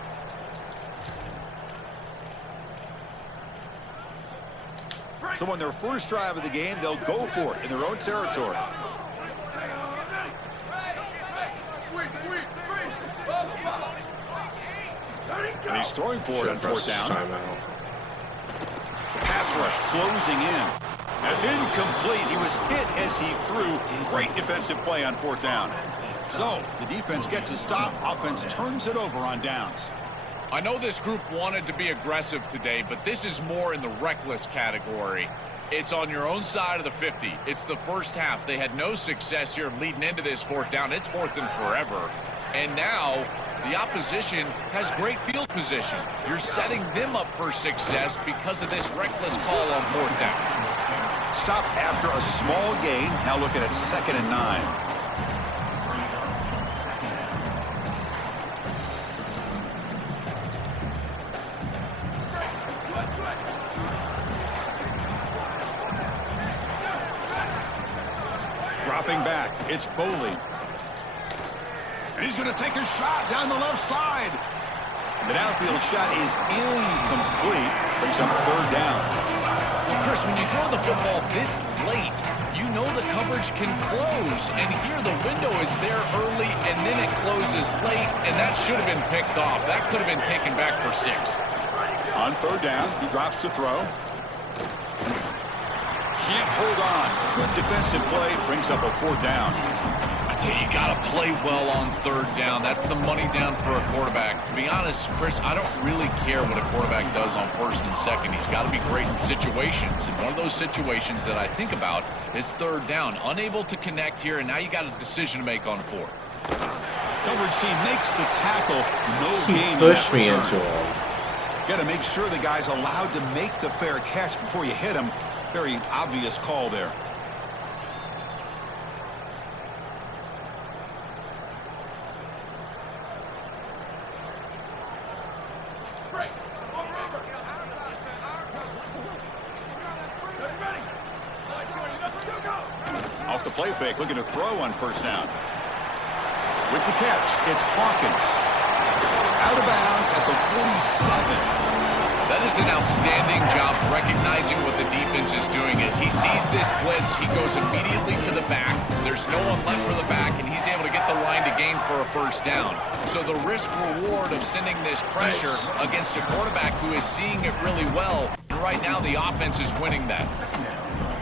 So on their first drive of the game, they'll go for it in their own territory. And he's throwing for it on fourth down. The pass rush closing in. That's incomplete. He was hit as he threw. Great defensive play on fourth down. So the defense gets a stop. Offense turns it over on downs. I know this group wanted to be aggressive today, but this is more in the reckless category. It's on your own side of the 50. It's the first half. They had no success here leading into this fourth down. It's fourth and forever. And now the opposition has great field position. You're setting them up for success because of this reckless call on fourth down. Stop after a small gain. Now looking at 2nd and 9. Dropping back, it's Boley. And he's going to take a shot down the left side. The downfield shot is incomplete. Brings up third down. Chris, when you throw the football this late, you know the coverage can close. And here the window is there early, and then it closes late, and that should have been picked off. That could have been taken back for 6. On third down, he drops to throw. Can't hold on. Good defensive play. Brings up a fourth down. I tell you, you got to play well on third down. That's the money down for a quarterback. To be honest, Chris, I don't really care what a quarterback does on first and second. He's got to be great in situations. And one of those situations that I think about is third down. Unable to connect here, and now you got a decision to make on fourth. Coverage C makes the tackle. No gain. He pushed me into him. Got to make sure the guy's allowed to make the fair catch before you hit him. Very obvious call there. Off the play fake, looking to throw on first down. With the catch, it's Hawkins. Out of bounds at the 47. That is an outstanding job recognizing what the defense is doing. As he sees this blitz, he goes immediately to the back. There's no one left for the back, and he's able to get the line to gain for a first down. So the risk-reward of sending this pressure against a quarterback who is seeing it really well, and right now the offense is winning that.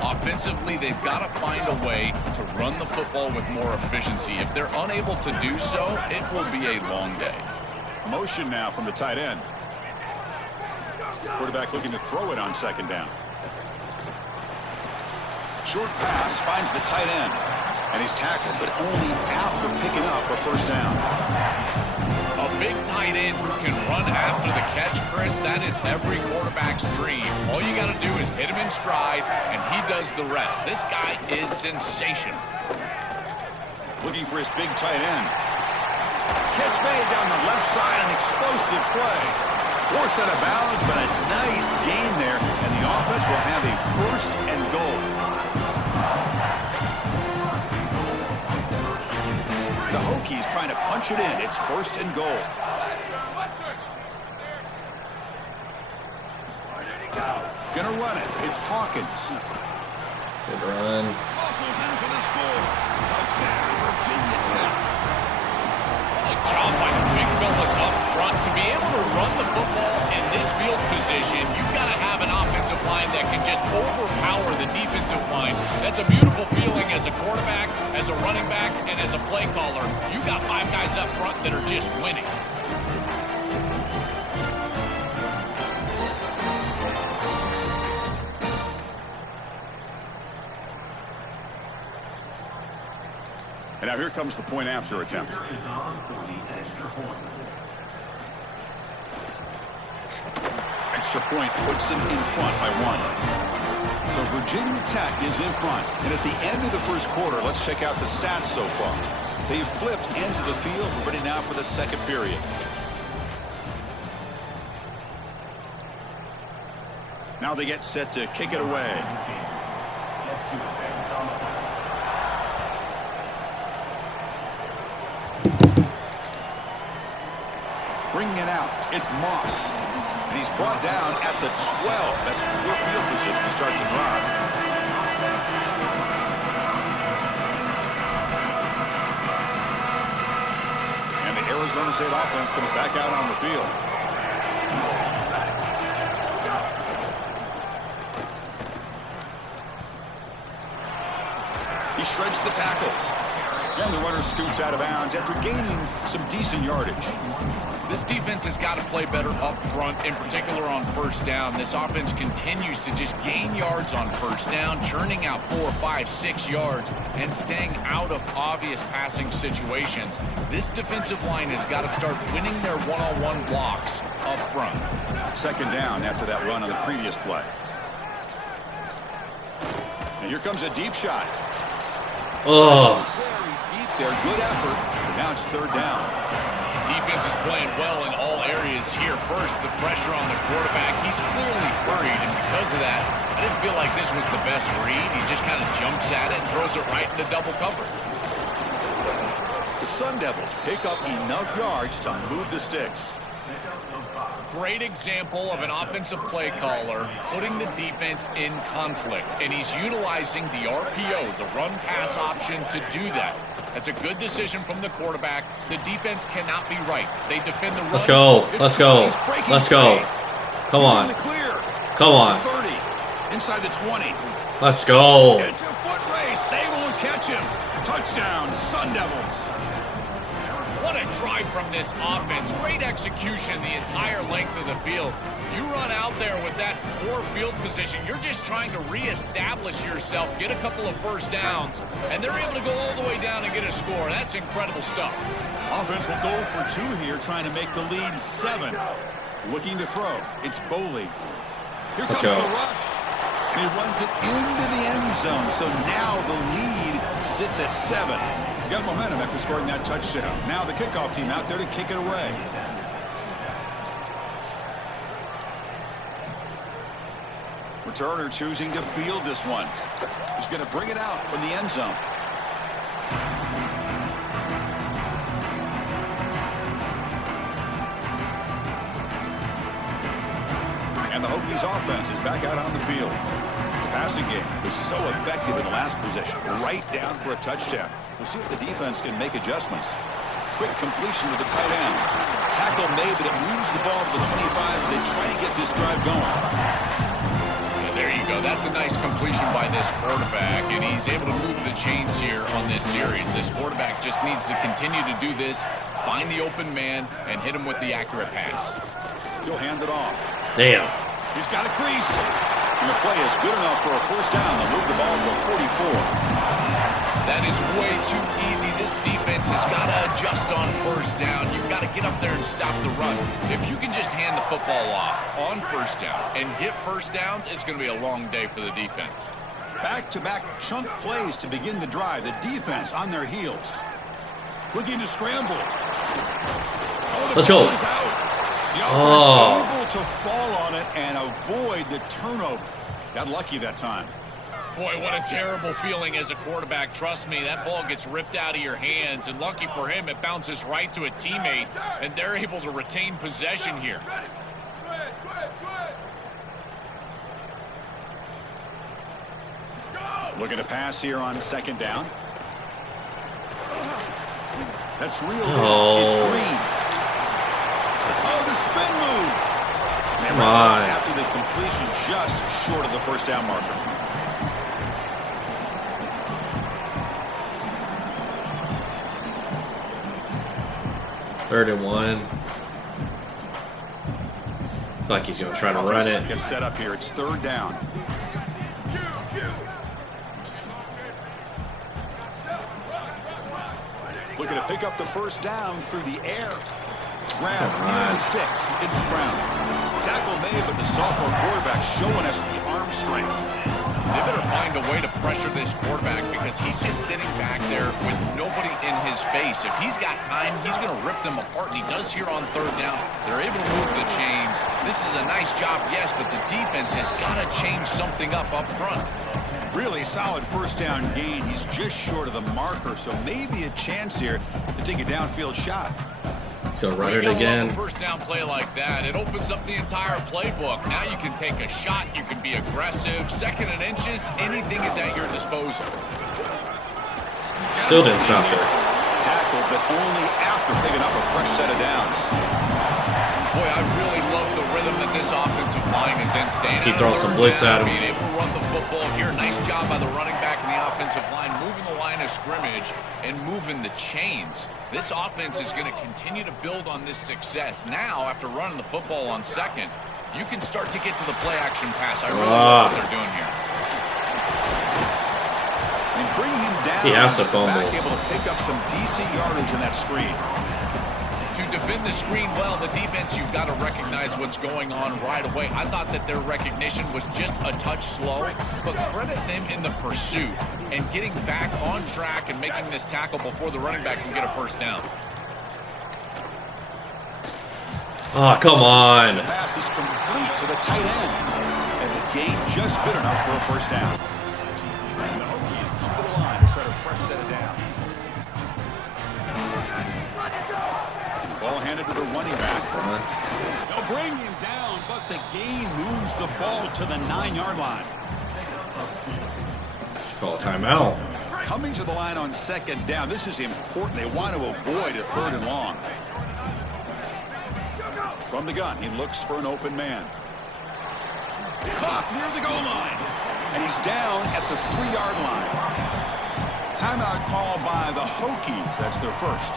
Offensively, they've got to find a way to run the football with more efficiency. If they're unable to do so, it will be a long day. Motion now from the tight end. Quarterback looking to throw it on second down. Short pass finds the tight end. And he's tackled, but only after picking up a first down. A big tight end who can run after the catch, Chris, that is every quarterback's dream. All you got to do is hit him in stride, and he does the rest. This guy is sensational. Looking for his big tight end. Catch made down the left side, an explosive play. Forced out of bounds, but a nice gain there, and the offense will have a first and goal. The Hokies trying to punch it in. It's first and goal. Gonna run it. It's Hawkins. Good run. Muscles in for the score. Touchdown, Virginia Tech. Job by the big fellas up front. To be able to run the football in this field position, you've got to have an offensive line that can just overpower the defensive line. That's a beautiful feeling as a quarterback, as a running back, and as a play caller. You got 5 guys up front that are just winning. And now here comes the point after attempt. Extra point puts them in front by 1. So Virginia Tech is in front. And at the end of the first quarter, let's check out the stats so far. They've flipped ends of the field. We're ready now for the second period. Now they get set to kick it away. Bringing it out, it's Moss. And he's brought down at the 12. That's poor field position to start the drive. And the Arizona State offense comes back out on the field. He shreds the tackle. And the runner scoots out of bounds after gaining some decent yardage. This defense has got to play better up front, in particular on first down. This offense continues to just gain yards on first down, churning out 4, 5, 6 yards, and staying out of obvious passing situations. This defensive line has got to start winning their one-on-one blocks up front. Second down after that run on the previous play. And here comes a deep shot. Oh. Very deep there. Good effort. Now it's third down. Defense is playing well in all areas here. First, the pressure on the quarterback. He's clearly hurried, and because of that, I didn't feel like this was the best read. He just kind of jumps at it and throws it right into double cover. The Sun Devils pick up enough yards to move the sticks. Great example of an offensive play caller putting the defense in conflict, and he's utilizing the RPO, the run-pass option, to do that. That's a good decision from the quarterback. The defense cannot be right. They defend the run. Let's go. Let's go. Let's go. Come on. Come on. 30. Inside the 20. Let's go. It's a foot race. They won't catch him. Touchdown, Sun Devils. What a drive from this offense. Great execution the entire length of the field. You run out there with that poor field position, you're just trying to reestablish yourself, get a couple of first downs, and they're able to go all the way down and get a score. That's incredible stuff. Offense will go for 2 here, trying to make the lead 7. Looking to throw. It's Boley. Here comes the rush. And he runs it into the end zone. So now the lead sits at 7. Got momentum after scoring that touchdown. Now the kickoff team out there to kick it away. Returner choosing to field this one. He's going to bring it out from the end zone. And the Hokies offense is back out on the field. The passing game was so effective in the last possession. Right down for a touchdown. We'll see if the defense can make adjustments. Quick completion to the tight end. Tackle made, but it moves the ball to the 25 as they try to get this drive going. There you go. That's a nice completion by this quarterback, and he's able to move the chains here on this series. This quarterback just needs to continue to do this, find the open man, and hit him with the accurate pass. He'll hand it off. Damn. He's got a crease. And the play is good enough for a first down to move the ball to the 44. That is way too easy. This defense has got to adjust on first down. You've got to get up there and stop the run. If you can just hand the football off on first down and get first downs, it's going to be a long day for the defense. Back-to-back chunk plays to begin the drive. The defense on their heels. Looking to scramble. Oh, Let's go. Is out. The offense able to fall on it and avoid the turnover. Got lucky that time. Boy, what a terrible feeling as a quarterback. Trust me, that ball gets ripped out of your hands, and lucky for him, it bounces right to a teammate, and they're able to retain possession here. Looking to pass here on second down. That's real. It's Green. Oh, the spin move. Come on. After the completion, just short of the first down marker. Third and 1. Looks like he's going to try to run it. Gets set up here. It's third down. Looking to pick up the first down through the air. Grab near the sticks. It's Brown. Tackle made, but the sophomore quarterback showing us the arm strength. They better find a way to pressure this quarterback because he's just sitting back there with nobody in his face. If he's got time, he's going to rip them apart, and he does here on third down. They're able to move the chains. This is a nice job, yes, but the defense has got to change something up front. Really solid first down gain. He's just short of the marker, so maybe a chance here to take a downfield shot. He'll run it again. A first down play like that, it opens up the entire playbook. Now you can take a shot, you can be aggressive. Second and inches, anything is at your disposal. Still didn't stop it. Tackle, but only after picking up a fresh set of downs. Boy, I really love the rhythm that this offensive line is in. Staying He throws some blitz at him. Being able to run the football here. Nice job by the running back and the offensive line, moving the line of scrimmage and moving the chains. This offense is going to continue to build on this success. Now, after running the football on second, you can start to get to the play-action pass. I really love what they're doing here. And bring him down. He has to fumble. Back able to pick up some decent yardage in that screen. To defend the screen well, the defense, you've got to recognize what's going on right away. I thought that their recognition was just a touch slow, but credit them in the pursuit and getting back on track and making this tackle before the running back can get a first down. Oh, come on. The pass is complete to the tight end, and the gain just good enough for a first down. And the Hokies come to the line to start a fresh set of downs. Ball handed to the running back. They'll bring him down, but the gain moves the ball to the 9-yard line. Call a timeout. Coming to the line on second down. This is important. They want to avoid a third and long. From the gun, he looks for an open man. Caught near the goal line. And he's down at the 3-yard line. Timeout call by the Hokies. That's their first.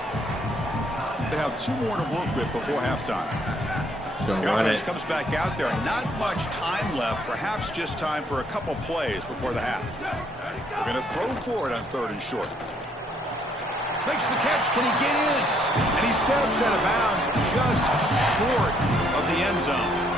They have 2 more to work with before halftime. The offense comes back out there. Not much time left. Perhaps just time for a couple plays before the half. They're going to throw for it on 3rd and short. Makes the catch. Can he get in? And he steps out of bounds just short of the end zone.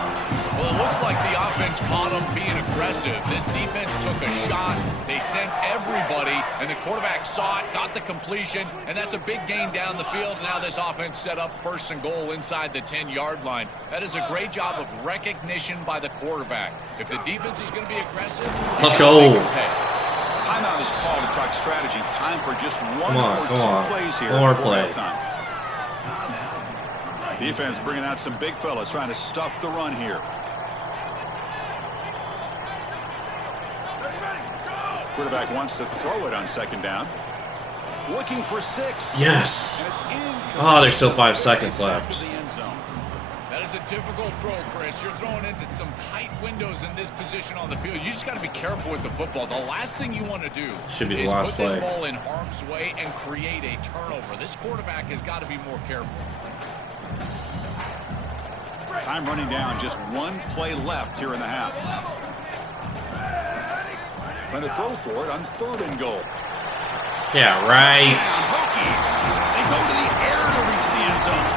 Well, it looks like the offense caught him being aggressive. This defense took a shot. They sent everybody, and the quarterback saw it, got the completion, and that's a big gain down the field. Now this offense set up 1st and goal inside the 10-yard line. That is a great job of recognition by the quarterback. If the defense is going to be aggressive, let's go. Timeout is called to talk strategy. Time for just one or 2 plays here before halftime. Defense bringing out some big fellas trying to stuff the run here. Quarterback wants to throw it on second down. Looking for 6. Yes. Oh, there's still 5 seconds left. That is a difficult throw, Chris. You're throwing into some tight windows in this position on the field. You just got to be careful with the football. The last thing you want to do should be the is last put play. This ball in harm's way and create a turnover. This quarterback has got to be more careful. Time running down. Just 1 play left here in the half. Going to throw for it on 3rd and goal. Yeah, right. Hokies. They go to the air to reach the end zone.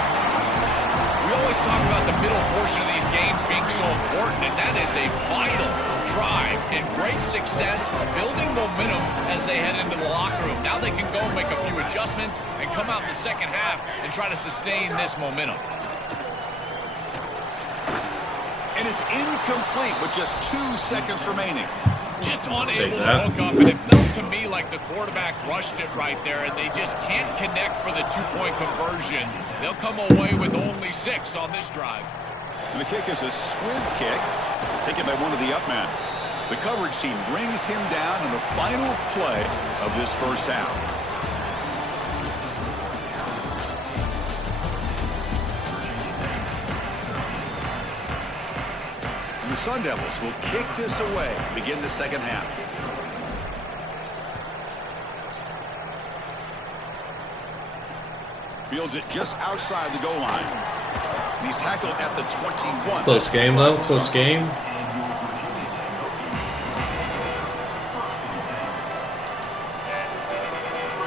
We always talk about the middle portion of these games being so important, and that is a vital drive and great success, building momentum as they head into the locker room. Now they can go make a few adjustments and come out in the second half and try to sustain this momentum. And it's incomplete with just 2 seconds remaining. Just unable to hook up, and it felt to me like the quarterback rushed it right there, and they just can't connect for the 2-point conversion. They'll come away with only 6 on this drive. And the kick is a squib kick, taken by one of the up men. The coverage team brings him down in the final play of this first half. The Sun Devils will kick this away to begin the second half. Fields it just outside the goal line. And he's tackled at the 21. Close game, though. Close game.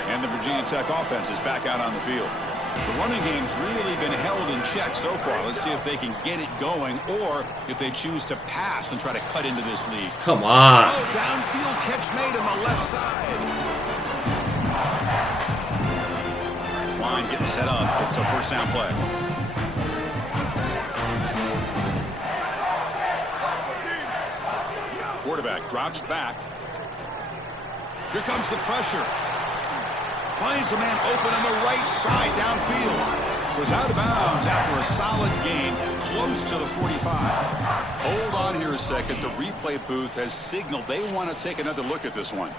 And And the Virginia Tech offense is back out on the field. The running game's really been held in check so far. Let's see if they can get it going or if they choose to pass and try to cut into this lead. Come on. Oh, downfield catch made on the left side. This line getting set up. It's a first down play. Quarterback drops back. Here comes the pressure. Finds a man open on the right side downfield. Was out of bounds after a solid gain close to the 45. Hold on here a second. The replay booth has signaled they want to take another look at this one.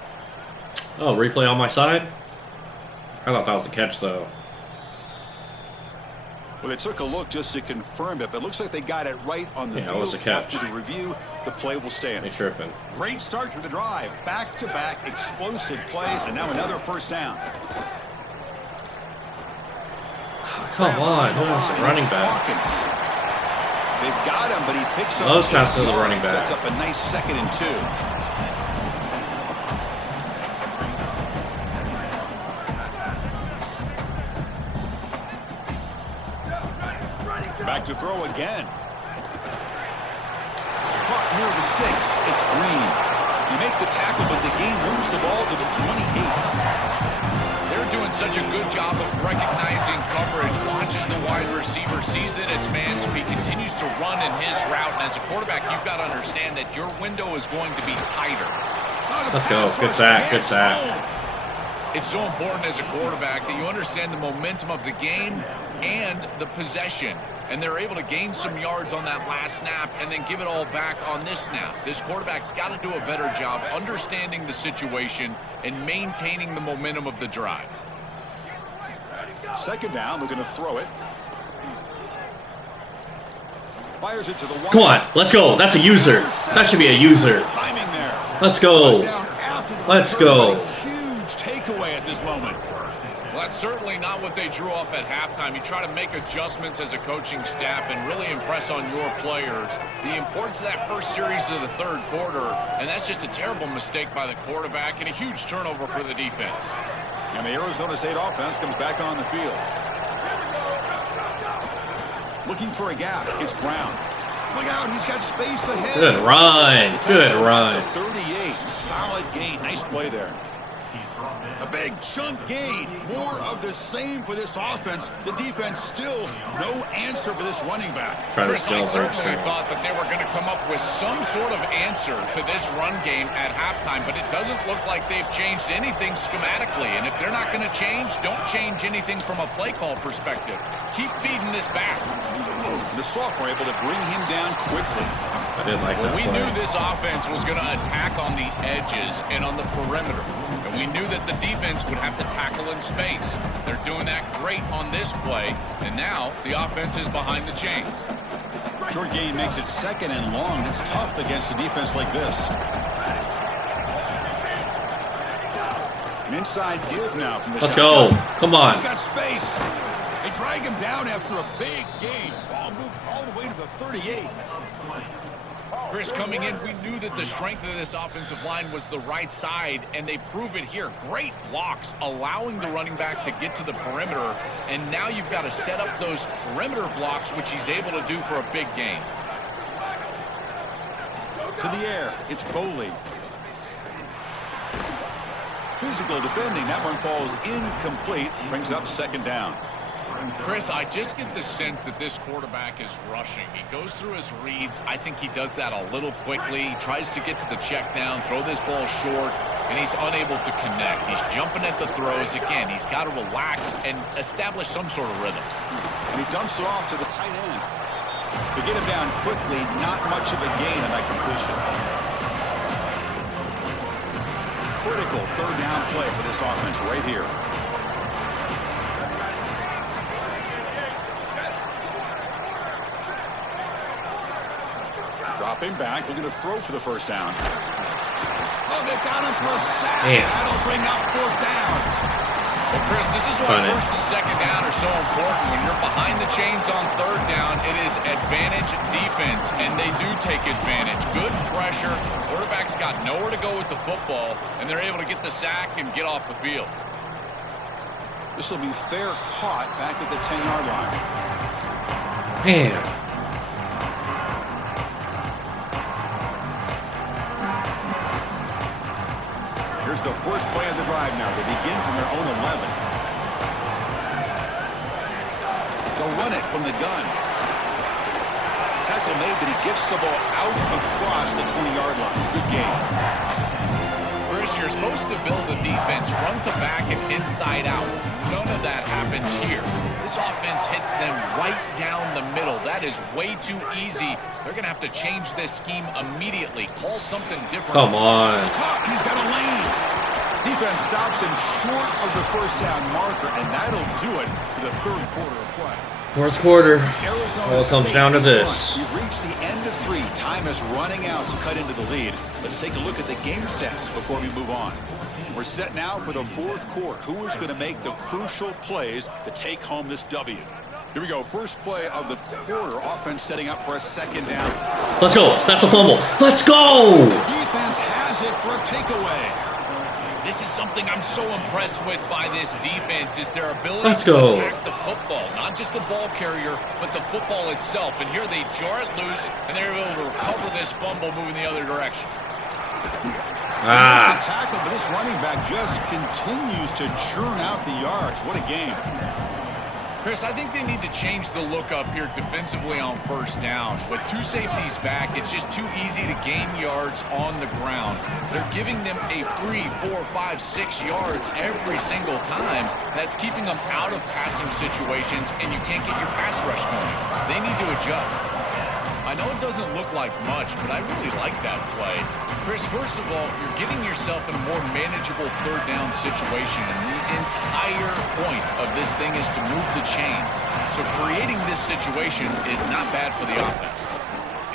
Oh, replay on my side? I thought that was a catch, though. Well, they took a look just to confirm it, but it looks like they got it right on the field. It was a catch. After the review, the play will stand. They tripping. Great start to the drive. Back-to-back explosive plays, and now another first down. Come on, who is the running back? They've got him, but he picks up. Those passes to the running back. Sets up a nice 2nd and 2. Back to throw again. Caught near the sticks. It's Green. You make the tackle, but the game moves the ball to the 28. They're doing such a good job of recognizing coverage. Watches the wide receiver, sees that it's man, so he continues to run in his route. And as a quarterback, you've got to understand that your window is going to be tighter. Let's go. Good sack. Good sack. It's so important as a quarterback that you understand the momentum of the game and the possession. And they're able to gain some yards on that last snap and then give it all back on this snap. This quarterback's got to do a better job understanding the situation and maintaining the momentum of the drive. 2nd down, they're going to throw it. Fires it to the one. Come on, let's go. That's a user. That should be a user. Timing there. Let's go. Let's go. Huge takeaway at this moment. Well, that's certainly not what they drew up at halftime. You try to make adjustments as a coaching staff and really impress on your players. The importance of that first series of the 3rd quarter, and that's just a terrible mistake by the quarterback and a huge turnover for the defense. And the Arizona State offense comes back on the field. Looking for a gap. It's Brown. Look out, he's got space ahead. Good run. Good run. 38. Solid gain. Nice play there. A big chunk gain. More of the same for this offense. The defense still no answer for this running back. Chris, I certainly thought that they were going to come up with some sort of answer to this run game at halftime, but it doesn't look like they've changed anything schematically. And if they're not going to change, don't change anything from a play call perspective. Keep feeding this back. The sophomore able to bring him down quickly. I didn't like that We play. knew this offense was going to attack on the edges and on the perimeter. And we knew that the defense would have to tackle in space. They're doing that great on this play. And now the offense is behind the chains. Short gain makes it 2nd and long. It's tough against a defense like this. An inside give now from the Let's go. shotgun. Come on. He's got space. They drag him down after a big gain. Ball moved all the way to the 38. Chris, coming in, we knew that the strength of this offensive line was the right side, and they prove it here. Great blocks, allowing the running back to get to the perimeter, and now you've got to set up those perimeter blocks, which he's able to do for a big gain. To the air, it's Boley. Physical defending, that one falls incomplete, brings up 2nd down. Chris, I just get the sense that this quarterback is rushing. He goes through his reads. I think he does that a little quickly. He tries to get to the check down, throw this ball short, and he's unable to connect. He's jumping at the throws. Again, he's got to relax and establish some sort of rhythm. And he dumps it off to the tight end. To get him down quickly, not much of a gain on that completion. Critical 3rd down play for this offense right here. Dropping back, looking to throw for the 1st down. Oh, they've got him for a sack. Damn. That'll bring up 4th down. Well, Chris, this is why 1st and 2nd down are so important. When you're behind the chains on 3rd down, it is advantage defense, and they do take advantage. Good pressure. Quarterback's got nowhere to go with the football, and they're able to get the sack and get off the field. This will be fair caught back at the 10-yard line. Man. Here's the first play of the drive now. They begin from their own 11. They'll run it from the gun. Tackle made, but he gets the ball out across the 20-yard line. Good game. Chris, you're supposed to build a defense front to back and inside out. None of that happens here. This offense hits them right down the middle. That is way too easy. They're going to have to change this scheme immediately. Call something different. Come on. It's caught, and he's got a lane. Defense stops him short of the first down marker, and that'll do it for the third quarter of play. Fourth quarter. Arizona Well, it comes State down to in this. front. We've reached the end of 3. Time is running out to cut into the lead. Let's take a look at the game sets before we move on. We're set now for the fourth quarter. Who is going to make the crucial plays to take home this W? Here we go. First play of the quarter. Offense setting up for a second down. Let's go. That's a fumble. Let's go. The defense has it for a takeaway. This is something I'm so impressed with by this defense is their ability Let's to go. attack the football. Not just the ball carrier, but the football itself. And here they jar it loose, and they're able to recover this fumble moving the other direction. The tackle, but this running back just continues to churn out the yards. What a game. Chris, I think they need to change the look up here defensively on first down. With 2 safeties back, it's just too easy to gain yards on the ground. They're giving them a free 4, 5, 6 yards every single time. That's keeping them out of passing situations, and you can't get your pass rush going. They need to adjust. I know it doesn't look like much, but I really like that play. Chris, first of all, you're getting yourself in a more manageable third down situation, and the entire point of this thing is to move the chains. So creating this situation is not bad for the offense.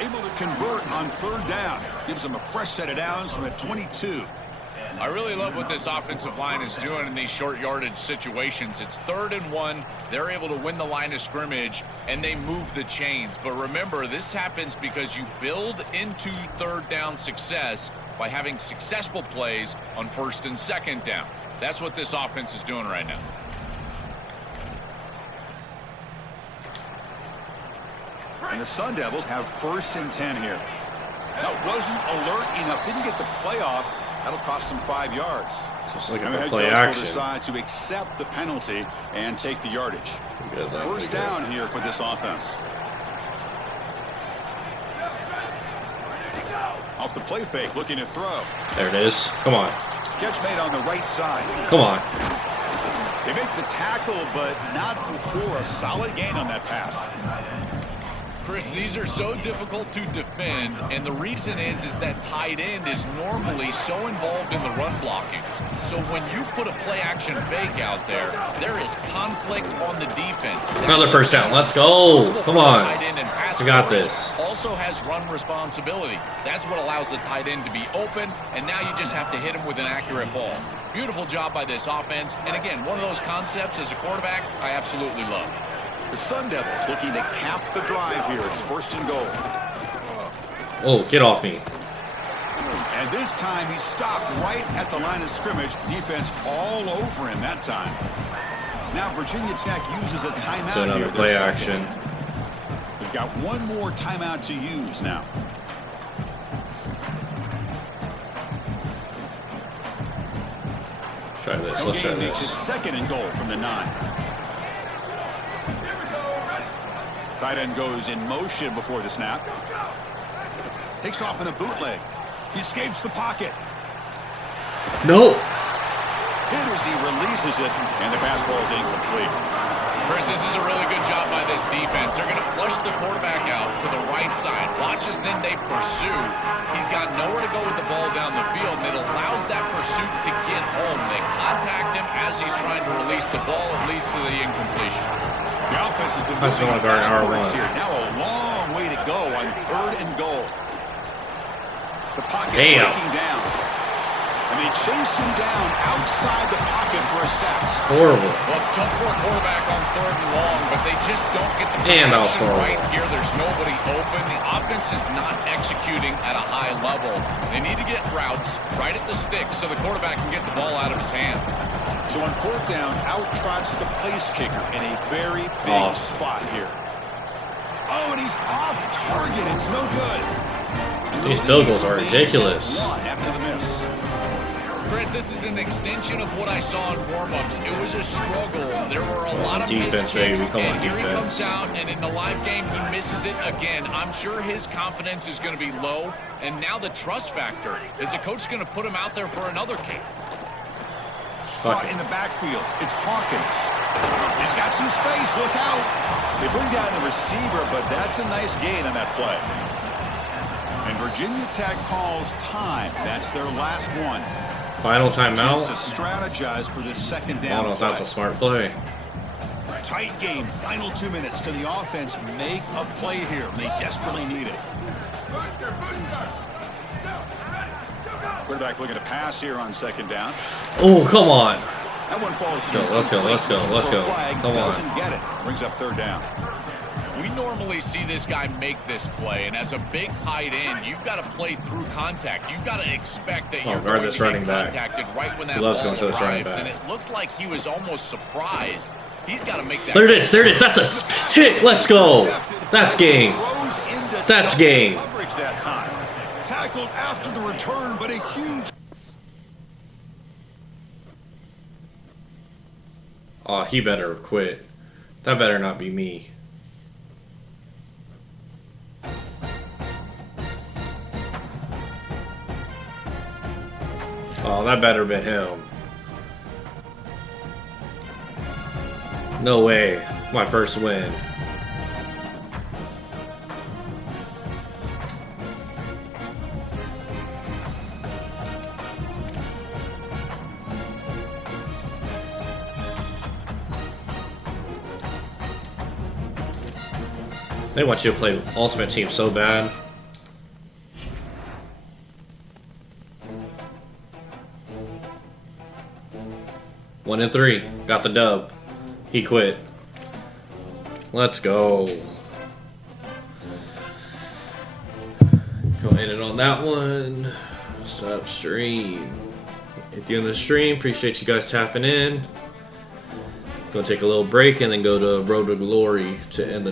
Able to convert on third down. Gives them a fresh set of downs from the 22. I really love what this offensive line is doing in these short yardage situations. It's 3rd and 1. They're able to win the line of scrimmage, and they move the chains. But remember, this happens because you build into third down success by having successful plays on first and second down. That's what this offense is doing right now. And the Sun Devils have 1st and 10 here. That wasn't alert enough. Didn't get the playoff. That'll cost them 5 yards. Just looking And the for head play coach will action. decide to accept the penalty and take the yardage. Good, that First would be down here for this offense. Off the play fake, looking to throw. good. There it is. Come on. Catch made on the right side. Come on. They make the tackle, but not before a solid gain on that pass. Chris, these are so difficult to defend, and the reason is that tight end is normally so involved in the run blocking. So when you put a play-action fake out there, there is conflict on the defense. Another first down. Let's go. Come on. Tight end and pass We got coverage this. Also has run responsibility. That's what allows the tight end to be open, and now you just have to hit him with an accurate ball. Beautiful job by this offense, and again, one of those concepts as a quarterback I absolutely love. The Sun Devils looking to cap the drive here. It's 1st and goal. Oh, get off me. And this time he stopped right at the line of scrimmage. Defense all over him that time. Now Virginia Tech uses a timeout Another here. play They're action. They've got one more timeout to use now. Try this. Let's try Game makes it this. 2nd and goal from the 9. Tight end goes in motion before the snap. Takes off in a bootleg. He escapes the pocket. No. Hit as he releases it, and the pass ball is incomplete. Chris, this is a really good job by this defense. They're going to flush the quarterback out to the right side. Watch as then they pursue. He's got nowhere to go with the ball down the field, and it allows that pursuit to get home. They contact him as he's trying to release the ball. It leads to the incompletion. The offense has been That's moving one guard backwards R1. here. Now a long way to go on 3rd and goal. The pocket Damn. breaking down. And they chase him down outside the pocket for a sack. Horrible. Well, it's tough for a quarterback on 3rd and long, but they just don't get the And protection also- right here. There's nobody open. The offense is not executing at a high level. They need to get routes right at the stick so the quarterback can get the ball out of his hands. So on fourth down, out trots the place kicker in a very big spot here. Oh, and he's off target. It's no good. These field goals are ridiculous. After the miss. Chris, this is an extension of what I saw in warm-ups. It was a struggle. There were a lot of Defense, missed kicks, baby. Come on, and here he defense. comes out, and in the live game, he misses it again. I'm sure his confidence is going to be low, and now the trust factor. Is the coach going to put him out there for another kick? Caught in the backfield. It's Hawkins. He's got some space. Look out. They bring down the receiver, but that's a nice gain on that play. And Virginia Tech calls time. That's their last one. Final timeout. To strategize for this second down. I don't know if that's a smart play. Tight game. Final 2 minutes. Can the offense make a play here? They desperately need it. Quarterback looking to pass here on second down. Oh, come on. That one falls. Let's go. Come on. Doesn't get it. Brings up third down. We normally see this guy make this play, and as a big tight end, you've got to play through contact. You've got to expect that you're guard going this to running get back. contacted right when that He loves ball going to this running arrives, back. and it looked like he was almost surprised. He's got to make that. There it is. That's a kick. Let's go. That's game. That's game. Coverage that time. Tackled after the return, but a huge. Oh, he better quit. That better not be me. Oh, that better been him. No way. My first win. They want you to play Ultimate Team so bad. One and 3. Got the dub. He quit. Let's go. Go end it on that one. Stop stream. At the end of the stream, appreciate you guys tapping in. Gonna take a little break and then go to Road to Glory to end the night.